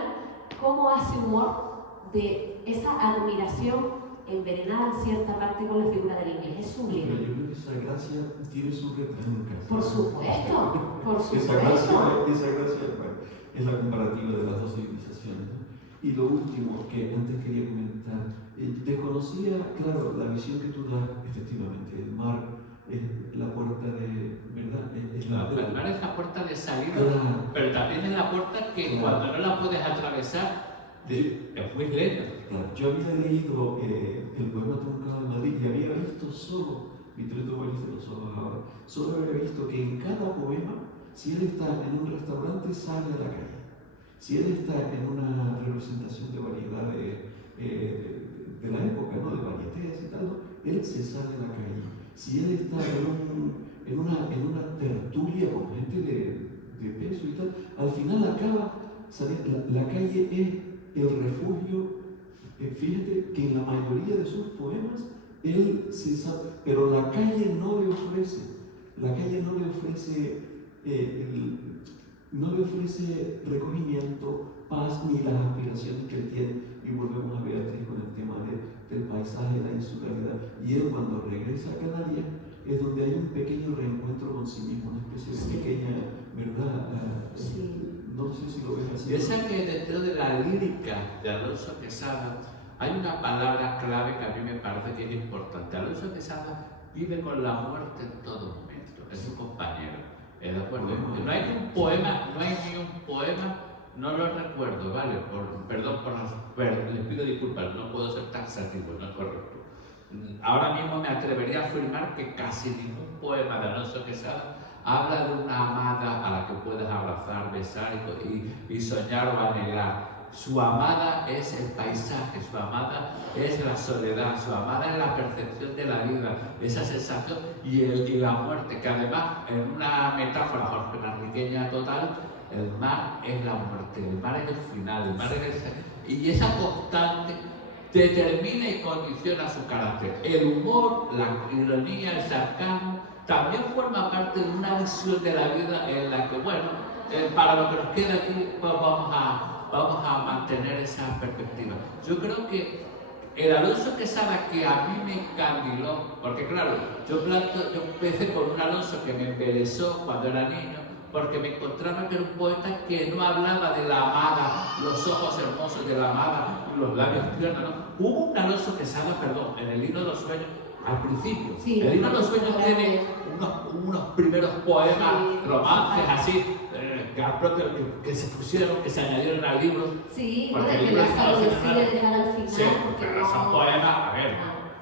¿cómo hace humor de esa admiración envenenada en cierta parte con la figura del inglés? Es sublime. Pero yo creo que esa gracia tiene su retranca. Por supuesto, por supuesto. Esa gracia es la comparativa de las dos civilizaciones, ¿no? Y lo último que antes quería comentar, desconocía, claro, la visión que tú das, efectivamente, el mar es la puerta de, ¿verdad? El mar es la puerta de salida, claro. Pero también es la puerta que cuando no la puedes atravesar, es muy lenta. Claro. Yo había leído el poema Truncado de Madrid y había visto solo, Vittorio Tobarice, los ojos ahora, solo había visto que en cada poema, si él está en un restaurante, sale a la calle. Si él está en una representación de variedad de la época, ¿no? De varietés y tal, ¿no? Él se sale a la calle. Si él está en una tertulia con gente de peso y tal, al final acaba saliendo. La calle es el refugio. Fíjate que en la mayoría de sus poemas él se sabe, pero la calle no le ofrece recogimiento, paz ni las aspiraciones que él tiene. Y volvemos a Beatriz con el tema del paisaje, la insularidad. Y él, cuando regresa a Canarias, es donde hay un pequeño reencuentro con sí mismo, una especie de pequeña, ¿verdad? No sé si lo ves así. Piensa que dentro de la lírica de Alonso Quesada hay una palabra clave que a mí me parece que es importante. Alonso Quesada vive con la muerte en todo momento, es su compañero. ¿De acuerdo? No hay ni un poema, no lo recuerdo, ¿vale? Les pido disculpas, no puedo ser taxativo, no es correcto. Ahora mismo me atrevería a afirmar que casi ningún poema de Alonso Quesada habla de una amada a la que puedas abrazar, besar y soñar o anhelar. Su amada es el paisaje, su amada es la soledad, su amada es la percepción de la vida, esa sensación y la muerte, que además, en una metáfora jorge-enriqueña total, el mar es la muerte, el mar es el final, el mar es y esa constante determina y condiciona su carácter. El humor, la ironía, el sarcasmo, también forma parte de una visión de la vida en la que, bueno, para lo que nos queda aquí, pues vamos a mantener esa perspectiva. Yo creo que el Alonso Quesada que a mí me encandiló, porque claro, yo empecé con un Alonso que me embelesó cuando era niño, porque me encontraba que era un poeta que no hablaba de la amada, los ojos hermosos de la amada, los labios tiernos, ¿no? Hubo un Alonso Quesada, en el Himno de los Sueños, al principio. Sí, el Himno de los Sueños tiene unos primeros poemas, romances así, que se pusieron, que se añadieron a libros. Sí, porque que Lázaro decide dejar al final. Sí, porque pero no... son poemas, a ver,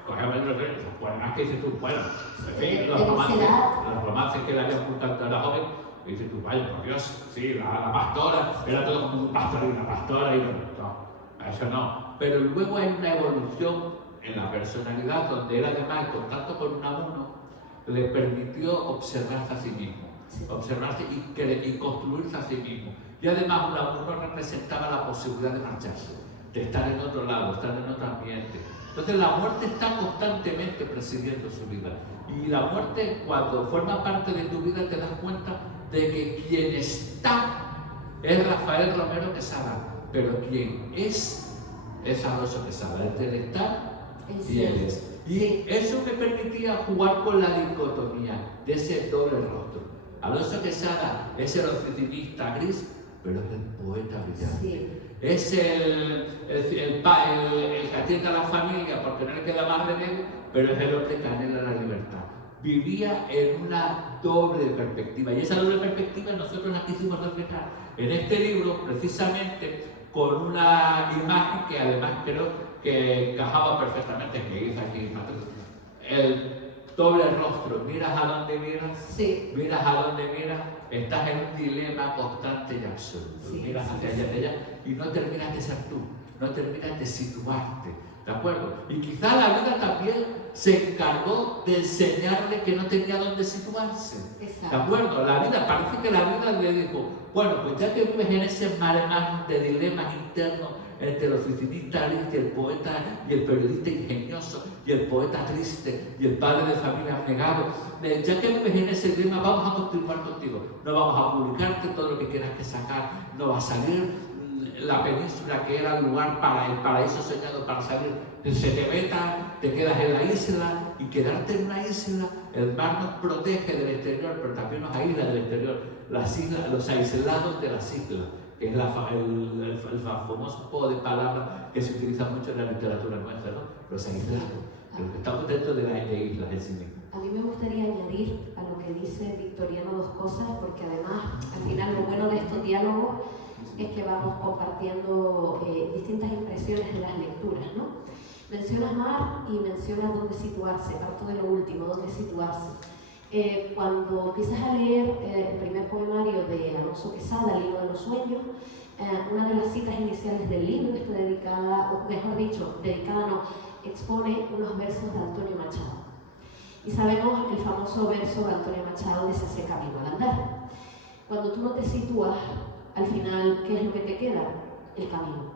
cogemos los poemas que dices tú, bueno, en fin, los romances que le habían ocultado cuando era joven, y dices tú, vaya, por Dios, sí, la pastora, era todo como un pastor y una pastora, y no, eso no. Pero luego hay una evolución en la personalidad, donde él además, el contacto con Unamuno, le permitió observarse a sí mismo, observarse y construirse a sí mismo. Y además Unamuno representaba la posibilidad de marcharse, de estar en otro lado, estar en otro ambiente. Entonces la muerte está constantemente presidiendo su vida. Y la muerte, cuando forma parte de tu vida, te das cuenta de que quien está es Rafael Romero Quesada, pero quien es Alonso Quesada, el del estar y él es. Y eso me permitía jugar con la dicotomía de ese doble rostro. Alonso Quesada es el oficinista gris, pero es el poeta brillante. Sí. Es el que atiende a la familia porque no le queda más remedio, pero es el hombre que anhela la libertad. Vivía en una doble perspectiva, y esa doble perspectiva nosotros la quisimos reflejar en este libro, precisamente con una imagen que además creo que encajaba perfectamente, que hizo aquí el doble rostro. Miras a dónde miras, miras a dónde miras, estás en un dilema constante y absoluto. Miras hacia allá, y no terminas de ser tú, no terminas de situarte, ¿de acuerdo? Y quizá la vida también se encargó de enseñarle que no tenía dónde situarse, ¿de acuerdo? La vida, parece que la vida le dijo, bueno, pues ya que vives en ese mare de dilemas internos entre el oficinista gris y el poeta y el periodista ingenioso y el poeta triste y el padre de familia abnegado, ya que vives en ese dilema, vamos a continuar contigo, no vamos a publicarte todo lo que quieras que sacar, no va a salir la península que era el lugar para el paraíso soñado para salir, se te veta, te quedas en la isla, y quedarte en una isla, el mar nos protege del exterior, pero también nos aísla del exterior, las islas, los aislados de las islas, que es el famoso juego de palabras que se utiliza mucho en la literatura nuestra, ¿no? Los aislados, los que estamos dentro de las islas en sí mismas. A mí me gustaría añadir a lo que dice Victoriano dos cosas, porque además, al final, lo bueno de estos diálogos es que vamos compartiendo distintas impresiones de las lecturas, ¿no? Mencionas mar y mencionas dónde situarse, parto de lo último, dónde situarse. Cuando empiezas a leer el primer poemario de Alonso Quesada, El Himno de los Sueños, una de las citas iniciales del libro está dedicada, o mejor dicho, expone unos versos de Antonio Machado. Y sabemos el famoso verso de Antonio Machado de ese camino al andar. Cuando tú no te sitúas, al final, ¿qué es lo que te queda? El camino.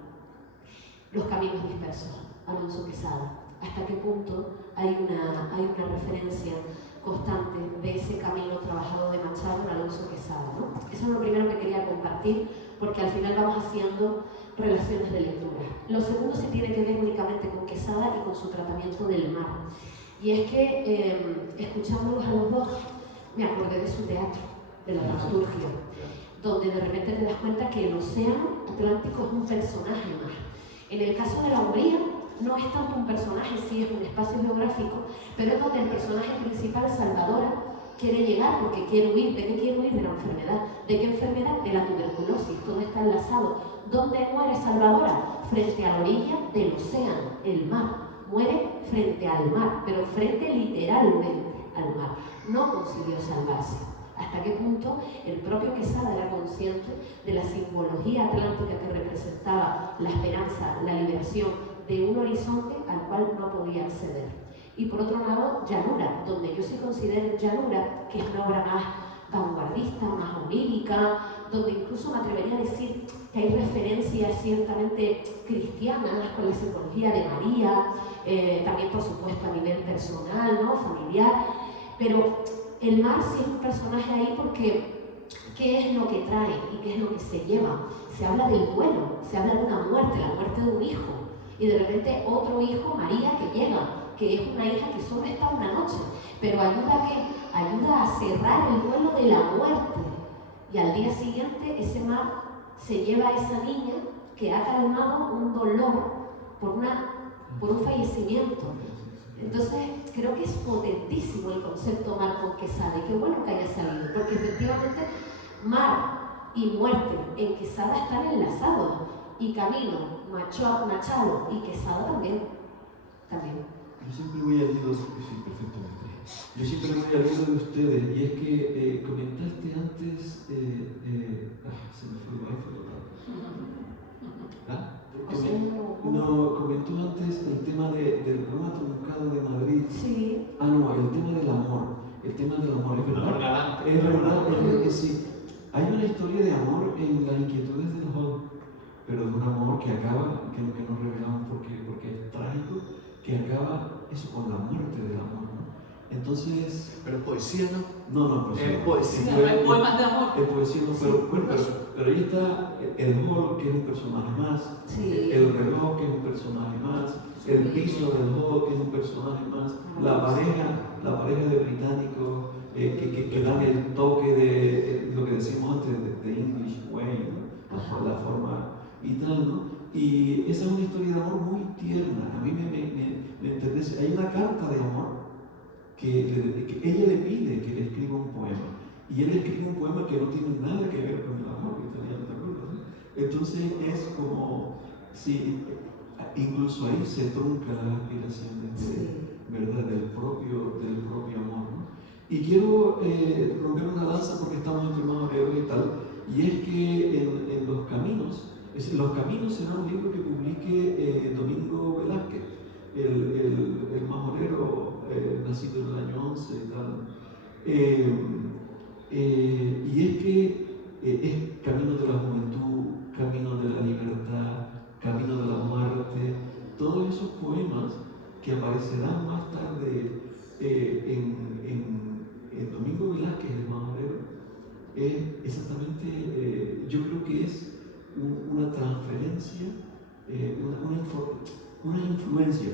Los caminos dispersos, Alonso Quesada. ¿Hasta qué punto hay una referencia constante de ese camino trabajado de Machado en Alonso Quesada, ¿no? Eso es lo primero que quería compartir, porque al final vamos haciendo relaciones de lectura. Lo segundo sí tiene que ver únicamente con Quesada y con su tratamiento del mar. Y es que, escuchándolos a los dos, me acordé de su teatro, de la dramaturgia, donde de repente te das cuenta que el océano Atlántico es un personaje más. En el caso de la Umbría, no es tanto un personaje, sí es un espacio geográfico, pero es donde el personaje principal, Salvadora, quiere llegar porque quiere huir. ¿De qué quiere huir? De la enfermedad. ¿De qué enfermedad? De la tuberculosis. Todo está enlazado. ¿Dónde muere Salvadora? Frente a la orilla del océano, el mar. Muere frente al mar, pero frente literalmente al mar. No consiguió salvarse. ¿Hasta qué punto el propio Quesada era consciente de la simbología atlántica que representaba la esperanza, la liberación de un horizonte al cual no podía acceder? Y por otro lado, Llanura, donde yo sí considero Llanura, que es una obra más vanguardista, más onírica, donde incluso me atrevería a decir que hay referencias ciertamente cristianas con la simbología de María, también por supuesto a nivel personal, ¿no? Familiar, pero el mar sí es un personaje ahí porque ¿qué es lo que trae y qué es lo que se lleva? Se habla del duelo, se habla de una muerte, la muerte de un hijo, y de repente otro hijo, María, que llega, que es una hija que solo está una noche, pero ayuda a ¿qué? Ayuda a cerrar el duelo de la muerte, y al día siguiente ese mar se lleva a esa niña que ha calmado un dolor por un fallecimiento. Entonces creo que es potentísimo el concepto mar con Quesada, y qué bueno que haya salido, porque efectivamente mar y muerte en Quesada están enlazados, y Camino, Machado y Quesada también. Yo siempre voy al hilo, sí, perfectamente. Yo siempre voy al hilo de ustedes, y es que comentaste antes, se me fue el comentó antes el tema del Roma Truncado de Madrid. Sí. No, el tema del amor. El tema del amor, es verdad. Es verdad, sí. Hay una historia de amor en las inquietudes del Hall, pero de un amor que acaba, que no revelamos porque es trágico, que acaba eso con la muerte del amor, ¿no? Entonces. Pero poesía no. No, poesía, no hay poemas de amor. Es poesía, no, pero ahí está el Hall, que es un personaje más, sí. El reloj, que es un personaje más, el piso del Hall, que es un personaje más, la pareja de británicos que dan el toque de lo que decimos antes de English Way, ¿no? La forma y tal, ¿no? Y esa es una historia de amor muy tierna. A mí me entendés. Hay una carta de amor que ella le pide que le escriba un poema, y él escribe un poema que no tiene nada que ver con el amor italiano, ¿te acuerdas? ¿No? Entonces es como si incluso ahí se trunca la aspiración ¿verdad? del propio amor, ¿no? Y quiero romper una lanza porque estamos entre manos de y tal, y es que en Los Caminos, Los Caminos será un libro que publique Domingo Velázquez, el majorero nacido en el año 11 y tal. Y es que es camino de la juventud, camino de la libertad, camino de la muerte, todos esos poemas que aparecerán más tarde en Domingo Velázquez, el majorero, es exactamente, yo creo que es una transferencia, una influencia,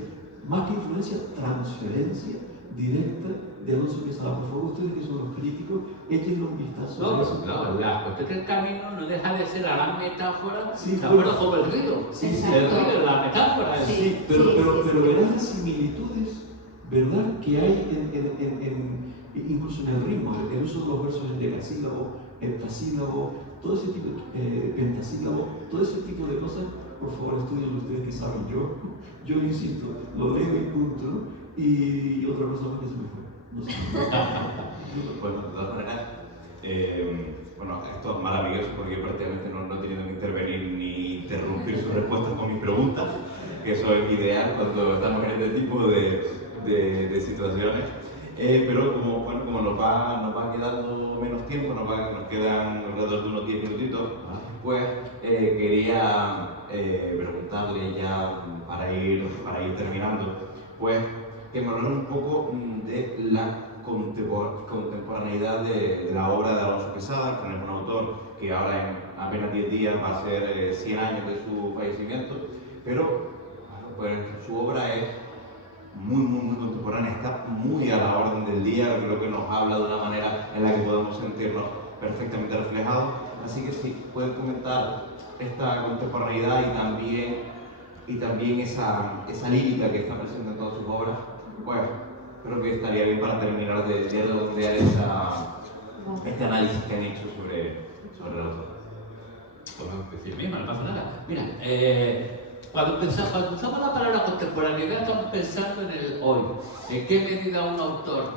más que influencia, transferencia directa de Alonso Quesada. Por favor, ustedes que son los críticos, échenle un vistazo. No, la cuestión del camino no deja de ser a la metáfora, sí, bueno, sobre el río. Sí, el río, la metáfora. Sí, pero verás las similitudes, ¿verdad?, que hay incluso en el ritmo, el uso de los versos en decasílabo, heptasílabo, todo ese tipo de pentasílabo, todo ese tipo de cosas. Por favor, estudienlo ustedes que saben. Yo insisto, lo leo y punto, ¿no? Y otra cosa más que se me fue. No sé. Bueno, de todas maneras, esto es maravilloso porque yo prácticamente no he tenido que intervenir ni interrumpir sus respuestas con mis preguntas, que eso es ideal cuando estamos en este tipo de situaciones. Pero como nos va quedando menos tiempo, nos quedan alrededor de unos 10 minutitos, pues quería preguntarle ya para ir terminando, pues que me hablara un poco de la contemporaneidad de la obra de Alonso Quesada, que es un autor que ahora en apenas 10 días va a ser 100 años de su fallecimiento, pero pues su obra es muy contemporánea, está muy a la orden del día, creo que nos habla de una manera en la que podemos sentirnos perfectamente reflejados. Así que si pueden comentar esta contemporaneidad y también esa lírica que está presente en todas sus obras, pues creo que estaría bien para terminar de redondear este análisis que han hecho sobre el autor. Pues sí mismo, no pasa nada. Mira, cuando usamos la palabra contemporaneidad estamos pensando en el hoy. ¿En qué medida un autor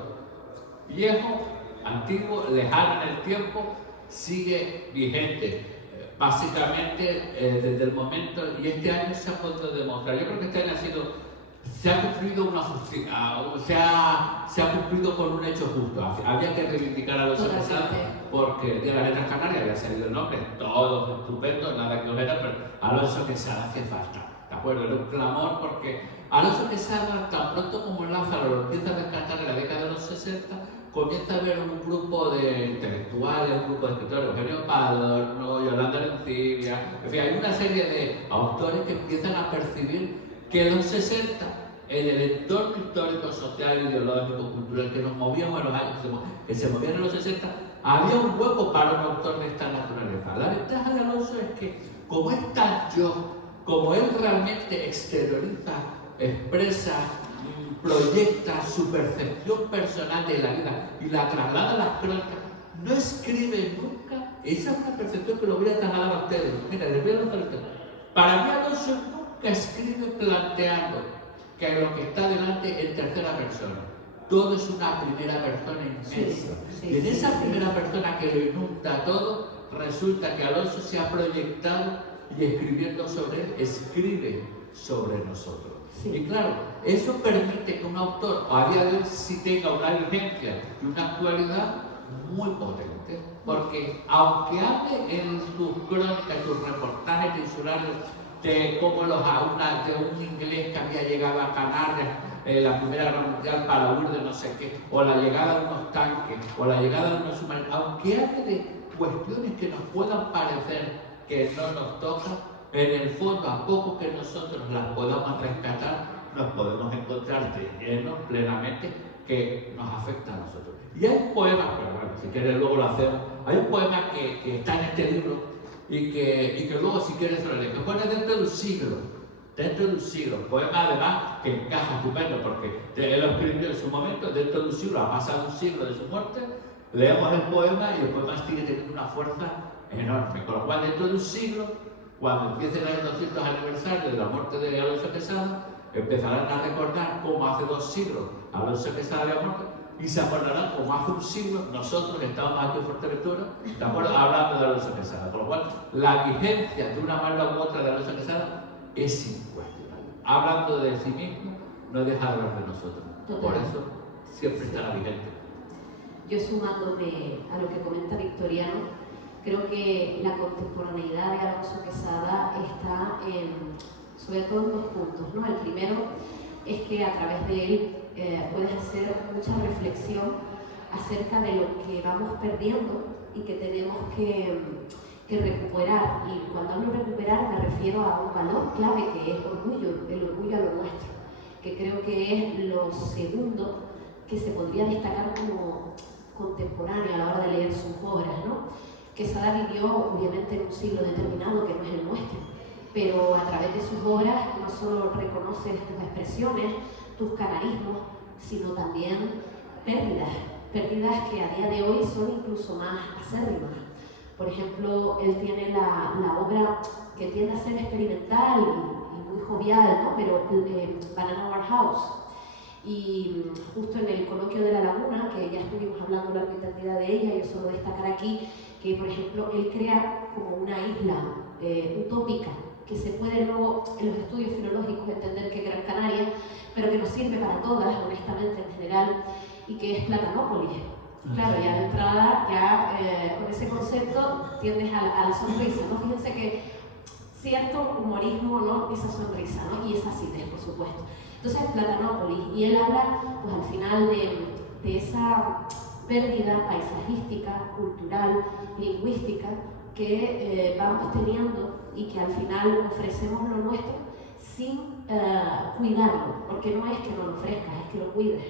viejo, antiguo, lejano en el tiempo, sigue vigente? Básicamente desde el momento, y este año se ha podido demostrar, yo creo que este año se ha cumplido se ha cumplido con un hecho justo. Había que reivindicar a Alonso Quesada porque el Día de las Letras Canarias había salido el nombre, todo estupendo, nada que ver, pero Alonso Quesada hace falta, ¿de acuerdo? Era un clamor porque Alonso Quesada, tan pronto como Lázaro lo empieza a rescatar en la década de los 60, comienza a haber un grupo de intelectuales, un grupo de escritores, Eugenio Padorno, Yolanda Lencibia, en fin, hay una serie de autores que empiezan a percibir que en los 60, en el entorno histórico, social, ideológico, cultural que nos movíamos en los años, que se movían en los 60, había un hueco para un autor de esta naturaleza. La ventaja de Alonso es que, como es tan yo, como él realmente exterioriza, expresa, proyecta su percepción personal de la vida y la traslada a las crónicas, no escribe nunca. Esa es una percepción que lo voy a trasladar a ustedes. Mira, les voy a contar esto. Para mí Alonso nunca escribe planteando que lo que está delante en tercera persona. Todo es una primera persona inmensa. Y en esa primera persona que lo inunda todo, resulta que Alonso se ha proyectado y escribiendo sobre él, escribe sobre nosotros. Y claro, eso permite que un autor a día de hoy sí tenga una vigencia y una actualidad muy potente, porque aunque hable en sus crónicas, sus reportajes insulares de cómo de un inglés que había llegado a Canarias la Primera Guerra Mundial para huir de no sé qué, o la llegada de unos tanques, o la llegada de unos submarinos, aunque hable de cuestiones que nos puedan parecer que no nos tocan, en el fondo, a poco que nosotros las podamos rescatar, nos podemos encontrar de lleno, plenamente, que nos afecta a nosotros. Y hay un poema, pero bueno, si quieres luego lo hacemos, hay un poema que está en este libro y que luego si quieres lo lees, que pone dentro de un siglo, poema además que encaja estupendo, porque él lo escribió en su momento, dentro de un siglo, ha pasado un siglo de su muerte, leemos el poema y el poema sigue teniendo una fuerza enorme, con lo cual dentro de un siglo, cuando empiecen el 200 aniversario de la muerte de Alonso Quesada, empezarán a recordar cómo hace 2 siglos Alonso Quesada había muerto y se acordarán como hace un siglo nosotros estamos aquí en Fuerteventura, ¿de acuerdo? Hablando de Alonso Quesada. Por lo cual, la vigencia de una manera u otra de Alonso Quesada es incuestionable. Hablando de sí mismo, no deja de hablar de nosotros. Por eso siempre estará vigente. Yo sumándome a lo que comenta Victoriano, creo que la contemporaneidad de Alonso Quesada está sobre todo en 2 puntos, ¿no? El primero es que a través de él puedes hacer mucha reflexión acerca de lo que vamos perdiendo y que tenemos que recuperar. Y cuando hablo de recuperar me refiero a un valor clave que es orgullo, el orgullo a lo nuestro, que creo que es lo segundo que se podría destacar como contemporáneo a la hora de leer sus obras, ¿no? Quesada vivió obviamente en un siglo determinado que no es el nuestro, pero a través de sus obras no solo reconoces tus expresiones, tus canarismos, sino también pérdidas que a día de hoy son incluso más acérrimas. Por ejemplo, él tiene la obra que tiende a ser experimental y muy jovial, ¿no? Pero Banana Warehouse. Y justo en el coloquio de La Laguna, que ya estuvimos hablando larga cantidad de ella, yo solo destacar aquí que, por ejemplo, él crea como una isla utópica que se puede luego en los estudios filológicos entender que es Gran Canaria, pero que nos sirve para todas, honestamente, en general, y que es Platanópolis. Claro, ya de entrada, ya con ese concepto tiendes a la sonrisa, ¿no? Fíjense que cierto humorismo, ¿no? Esa sonrisa, ¿no? Y esa acidez, por supuesto. Entonces, Platanópolis, y él habla, pues al final de esa pérdida paisajística, cultural, lingüística que vamos teniendo y que al final ofrecemos lo nuestro sin cuidarlo, porque no es que no lo ofrezcas, es que lo cuides.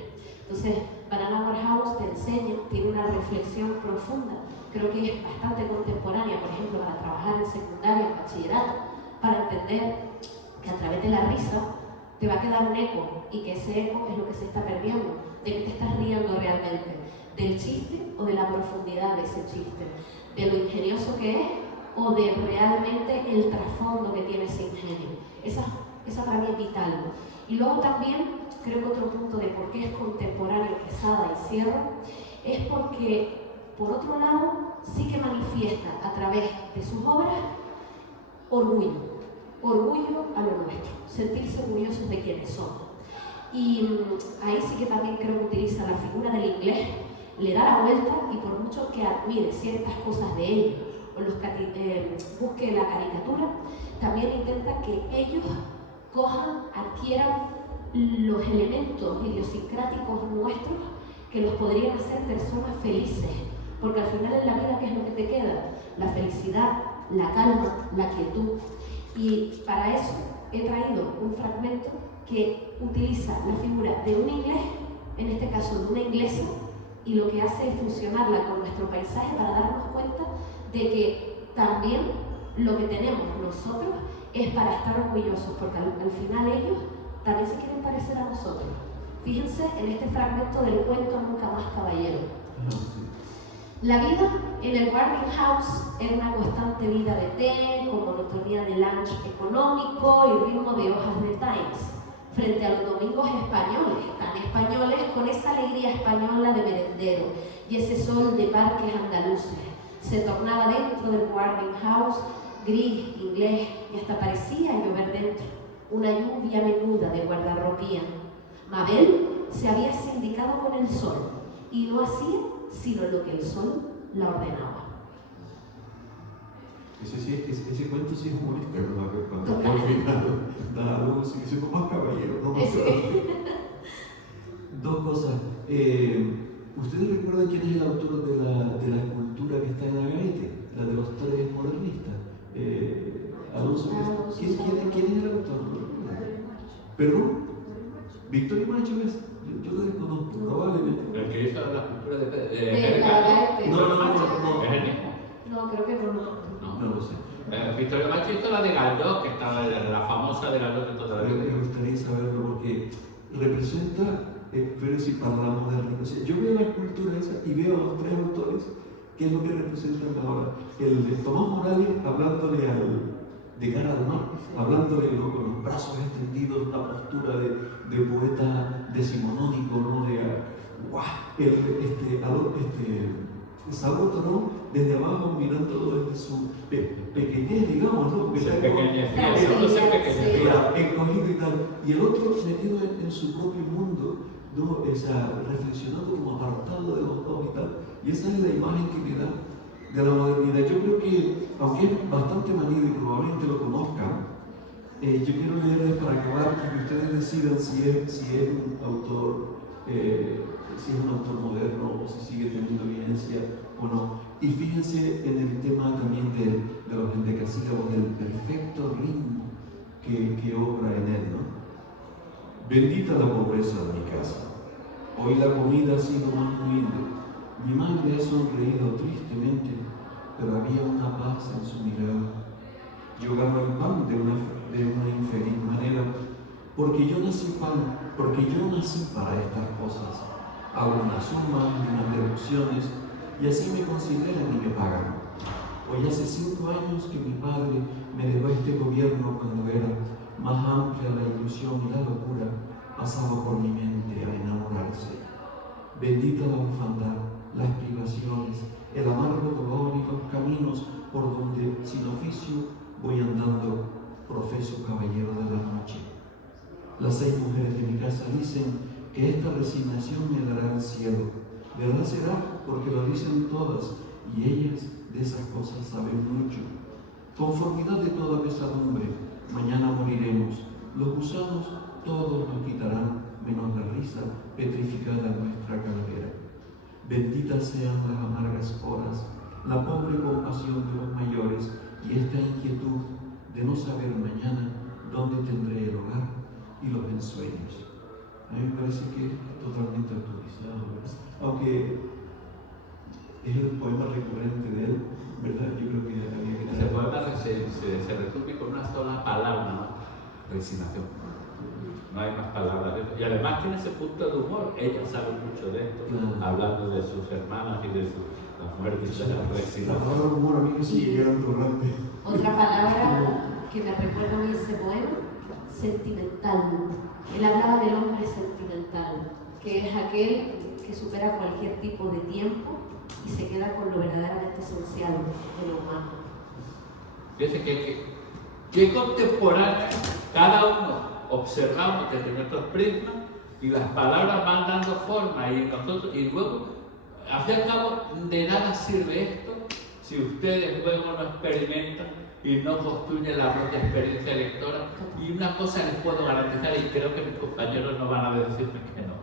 Entonces, Banana Warehouse te enseña, tiene una reflexión profunda, creo que es bastante contemporánea, por ejemplo, para trabajar en secundaria, en bachillerato, para entender que a través de la risa te va a quedar un eco, y que ese eco es lo que se está perdiendo, de que te estás riendo realmente, del chiste o de la profundidad de ese chiste, de lo ingenioso que es o de realmente el trasfondo que tiene ese ingenio. Esa para mí es vital. Y luego también creo que otro punto de por qué es contemporáneo Quesada, y cierro, es porque por otro lado sí que manifiesta a través de sus obras orgullo a lo nuestro, sentirse orgullosos de quienes somos. Y ahí sí que también creo que utiliza la figura del inglés, le da la vuelta, y por mucho que admire ciertas cosas de ellos o busque la caricatura, también intenta que ellos adquieran los elementos idiosincráticos nuestros que los podrían hacer personas felices, porque al final en la vida, ¿qué es lo que te queda? La felicidad, la calma, la quietud. Y para eso he traído un fragmento que utiliza la figura de un inglés, en este caso de una inglesa, y lo que hace es fusionarla con nuestro paisaje para darnos cuenta de que también lo que tenemos nosotros es para estar orgullosos, porque al final ellos también se quieren parecer a nosotros. Fíjense en este fragmento del cuento Nunca más caballero. La vida en el Guardian House era una constante vida de té, con monotonía de lunch económico y ritmo de hojas de Times, frente a los domingos españoles, tan españoles, con esa alegría española de merendero y ese sol de parques andaluces. Se tornaba dentro del Guardian House gris, inglés, y hasta parecía llover dentro, una lluvia menuda de guardarropía. Mabel se había sindicado con el sol y no hacía sino lo que el sol la ordenaba. Ese cuento sí es humorista, cuando al final da luz y dice, no más caballero, no más caballero. Dos cosas. ¿Ustedes recuerdan quién es el autor de la escultura que está en Agaete? La de los tres modernistas. Alonso. ¿Quién es el autor? ¿Perdón? ¿Victoria Macho es? Yo lo desconozco, probablemente. El que hizo la escultura de Agaete. No. ¿Es el mismo? No, creo que no. No lo sé. Victoria Macho hizo la de Galdós, que estaba la famosa de Galdós de toda la vida. Me gustaría saberlo porque representa, pero si para la modernidad. O sea, yo veo la escultura esa y veo a los tres autores, ¿qué es lo que representan ahora? El de Tomás Morales hablándole de cara al mar, hablándole con los brazos extendidos, una postura de poeta decimonónico, ¿no? Salvo Torón desde abajo mirándolo desde su pequeñez, digamos, ¿no? Porque está encogido y tal. Y el otro metido en su propio mundo, ¿no? Reflexionando como apartado de los dos y tal. Y esa es la imagen que me da de la modernidad. Yo creo que, aunque es bastante manido y probablemente lo conozcan, yo quiero leerles para acabar y que ustedes decidan si es un autor, si es un autor moderno o si sigue teniendo vigencia o no. Y fíjense en el tema también de los endecasílabos, del perfecto ritmo que obra en él, ¿no? Bendita la pobreza de mi casa. Hoy la comida ha sido más humilde. Mi madre ha sonreído tristemente, pero había una paz en su mirada. Yo gano el pan de una infeliz manera, porque yo nací para estas cosas. Hago unas sumas y unas deducciones, y así me consideran y me pagan. Hoy hace 5 años que mi padre me dejó este gobierno cuando era más amplia la ilusión y la locura pasaba por mi mente a enamorarse. Bendita la orfandad, las privaciones, el amargo dolor y los caminos por donde sin oficio voy andando, profeso caballero de la noche. Las 6 mujeres de mi casa dicen que esta resignación me dará al cielo. ¿Verdad será? Porque lo dicen todas y ellas de esas cosas saben mucho. Conformidad de toda pesadumbre, mañana moriremos. Los gusanos todos nos quitarán, menos la risa petrificada en nuestra calavera. Benditas sean las amargas horas, la pobre compasión de los mayores y esta inquietud de no saber mañana dónde tendré el hogar y los ensueños. A mí me parece que es totalmente autorizado, ¿verdad? Aunque es el poema recurrente de él, ¿verdad? Yo creo que había que... Ese poema se resume con una sola palabra, ¿no? Resignación. No hay más palabras de eso. Y además tiene ese punto de humor. Ella sabe mucho de esto, hablando de sus hermanas y de las muertes y de las La resignaciones. palabra humor a mí me sigue quedando grande. Otra palabra que me recuerda a mí ese poema, sentimental. Él hablaba del hombre sentimental, que es aquel que supera cualquier tipo de tiempo y se queda con lo verdaderamente esencial de lo humano. Fíjense que contemporáneo, cada uno observamos desde nuestros prismas y las palabras van dando forma y luego, al fin y al cabo, de nada sirve esto si ustedes luego no experimentan y no construyen la propia experiencia lectora. Y una cosa les puedo garantizar, y creo que mis compañeros no van a decirme que no: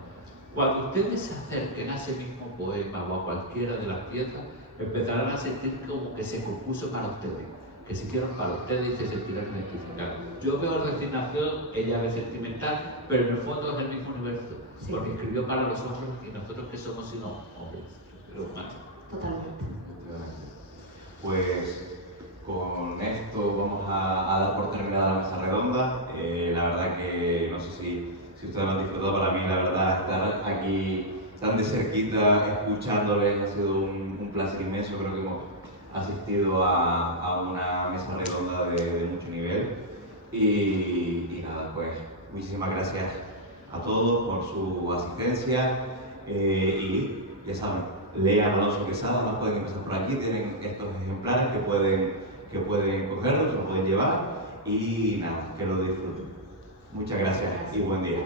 cuando ustedes se acerquen a ese mismo poema o a cualquiera de las piezas, empezarán a sentir como que se compuso para ustedes, que se hicieron para ustedes y se sentirán identificados. Yo veo Resignación, ella ve sentimental, pero en el fondo es el mismo universo, Sí. porque escribió para nosotros y nosotros que somos sino hombres, pero humanos. Totalmente. Pues con esto vamos a dar por terminada la mesa redonda. La verdad que no sé si ustedes lo han disfrutado. Para mí, la verdad, estar aquí tan de cerquita, escuchándoles, ha sido un placer inmenso. Creo que hemos asistido a una mesa redonda de mucho nivel. Y nada, pues muchísimas gracias a todos por su asistencia. Y ya saben, lean Alonso Quesada, no pueden empezar por aquí, tienen estos ejemplares que pueden cogerlos, lo pueden llevar y nada, que lo disfruten. Muchas gracias y buen día.